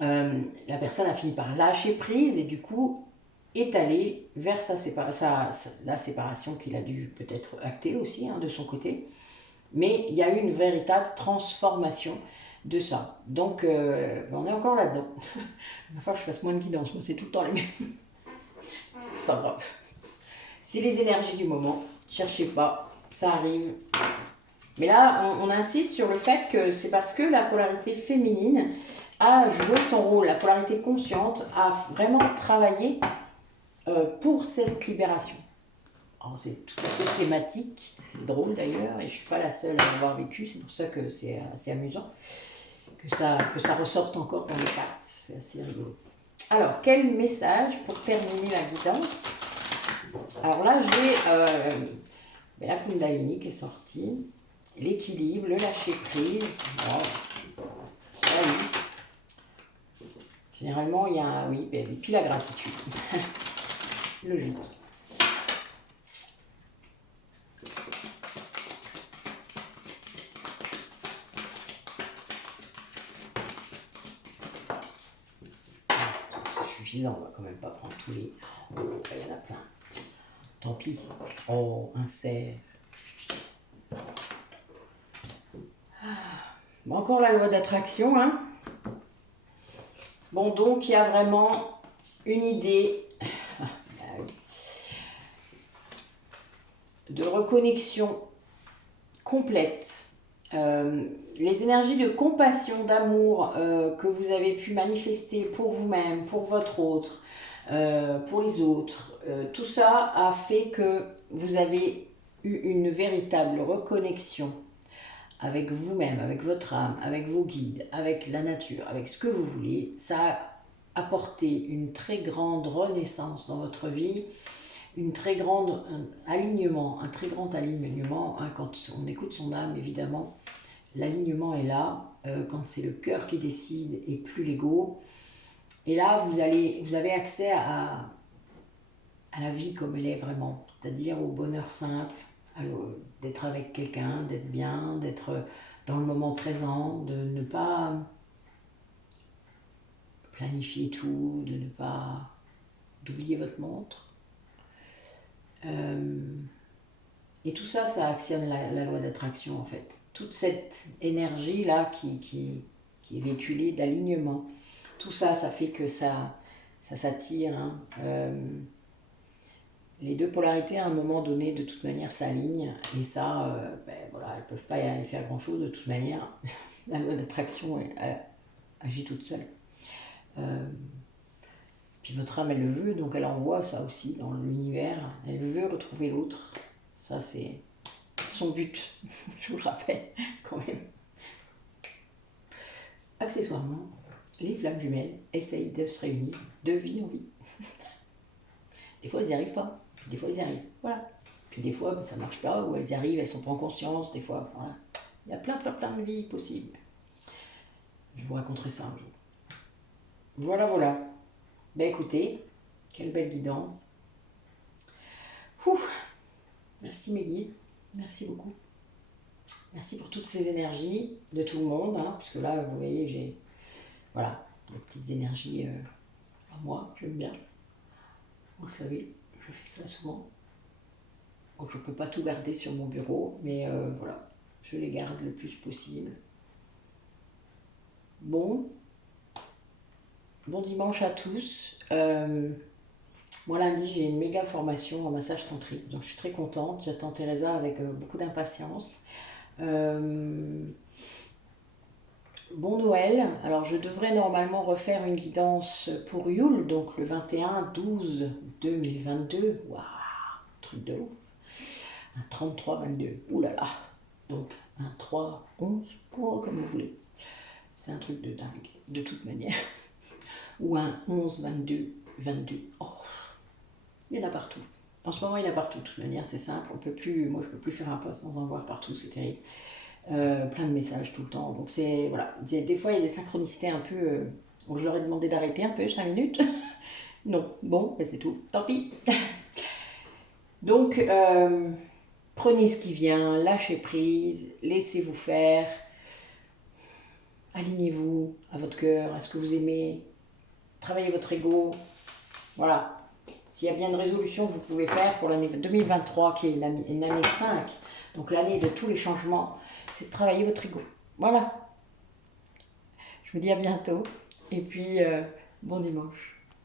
La personne a fini par lâcher prise et du coup est allée vers la séparation qu'il a dû peut-être acter aussi hein, de son côté. Mais il y a eu une véritable transformation de ça. Donc on est encore là-dedans. Il va falloir que je fasse moins de guidance, c'est tout le temps les mêmes. C'est pas grave. C'est les énergies du moment, cherchez pas, ça arrive. Mais là, on insiste sur le fait que c'est parce que la polarité féminine a joué son rôle, la polarité consciente a vraiment travaillé pour cette libération. Alors c'est tout à fait thématique, c'est drôle d'ailleurs, et je ne suis pas la seule à l'avoir vécu, c'est pour ça que c'est assez amusant, que ça ressorte encore dans les cartes, c'est assez rigolo. Alors, quel message pour terminer la guidance? Alors là, j'ai la Kundalini qui est sortie, l'équilibre, le lâcher prise. Ah oui. Généralement, il y a oui, et puis la gratitude. Logique. C'est suffisant, on va quand même pas prendre tous les. Oh, il y en a plein. Tant pis. Oh, un cerf. Bon, encore la loi d'attraction, hein. Bon, donc il y a vraiment une idée de reconnexion complète. Les énergies de compassion, d'amour que vous avez pu manifester pour vous-même, pour votre autre, pour les autres, tout ça a fait que vous avez eu une véritable reconnexion avec vous-même, avec votre âme, avec vos guides, avec la nature, avec ce que vous voulez. Ça a apporté une très grande renaissance dans votre vie, un très grand alignement hein, quand on écoute son âme évidemment, l'alignement est là, quand c'est le cœur qui décide et plus l'ego. Et là vous avez accès à la vie comme elle est vraiment, c'est-à-dire au bonheur simple, d'être avec quelqu'un, d'être bien, d'être dans le moment présent, de ne pas planifier tout, de ne pas d'oublier votre montre. Et tout ça, ça actionne la loi d'attraction en fait. Toute cette énergie-là qui est véhiculée d'alignement, tout ça, ça fait que ça s'attire. Hein. Les deux polarités, à un moment donné, de toute manière, s'alignent. Et ça, voilà, elles ne peuvent pas y faire grand-chose de toute manière. La loi d'attraction agit toute seule. Puis votre âme, elle le veut, donc elle envoie ça aussi dans l'univers. Elle veut retrouver l'autre. Ça, c'est son but, je vous le rappelle quand même. Accessoirement, les flammes jumelles essayent de se réunir de vie en vie. Des fois, elles n'y arrivent pas. Puis des fois, elles y arrivent. Voilà. Puis des fois, ça ne marche pas, ou elles y arrivent, elles sont pas en conscience. Des fois, voilà. Il y a plein de vies possibles. Je vous raconterai ça un jour. Voilà, voilà. Ben écoutez, quelle belle guidance. Ouh, merci mes guides, merci beaucoup. Merci pour toutes ces énergies de tout le monde, hein, parce que là, vous voyez, j'ai voilà, des petites énergies à moi, j'aime bien. Vous savez, je fais ça souvent. Donc je ne peux pas tout garder sur mon bureau, mais voilà, je les garde le plus possible. Bon, bon dimanche à tous. Moi lundi j'ai une méga formation en massage tantrique, donc je suis très contente. J'attends Teresa avec beaucoup d'impatience. Euh, Bon Noël. Alors je devrais normalement refaire une guidance pour Yule, donc le 21-12-2022. Waouh, truc de ouf. Un 33-22. Ouh là là. Donc un 3-11, oh, comme vous voulez. C'est un truc de dingue, de toute manière. Ou un 11-22-22. Oh, il y en a partout. En ce moment, il y en a partout. De toute manière, c'est simple. On peut plus, moi, je peux plus faire un post sans en voir partout. C'est terrible. Plein de messages tout le temps. Donc c'est voilà. Des fois, il y a des synchronicités un peu. Je leur ai demandé d'arrêter un peu 5 minutes. Non. Bon, ben, c'est tout. Tant pis. Donc prenez ce qui vient, lâchez prise, laissez-vous faire. Alignez-vous à votre cœur, à ce que vous aimez. Travaillez votre ego. Voilà. S'il y a bien une résolution que vous pouvez faire pour l'année 2023, qui est une année 5, donc l'année de tous les changements, c'est de travailler votre ego. Voilà. Je vous dis à bientôt. Et puis, bon dimanche.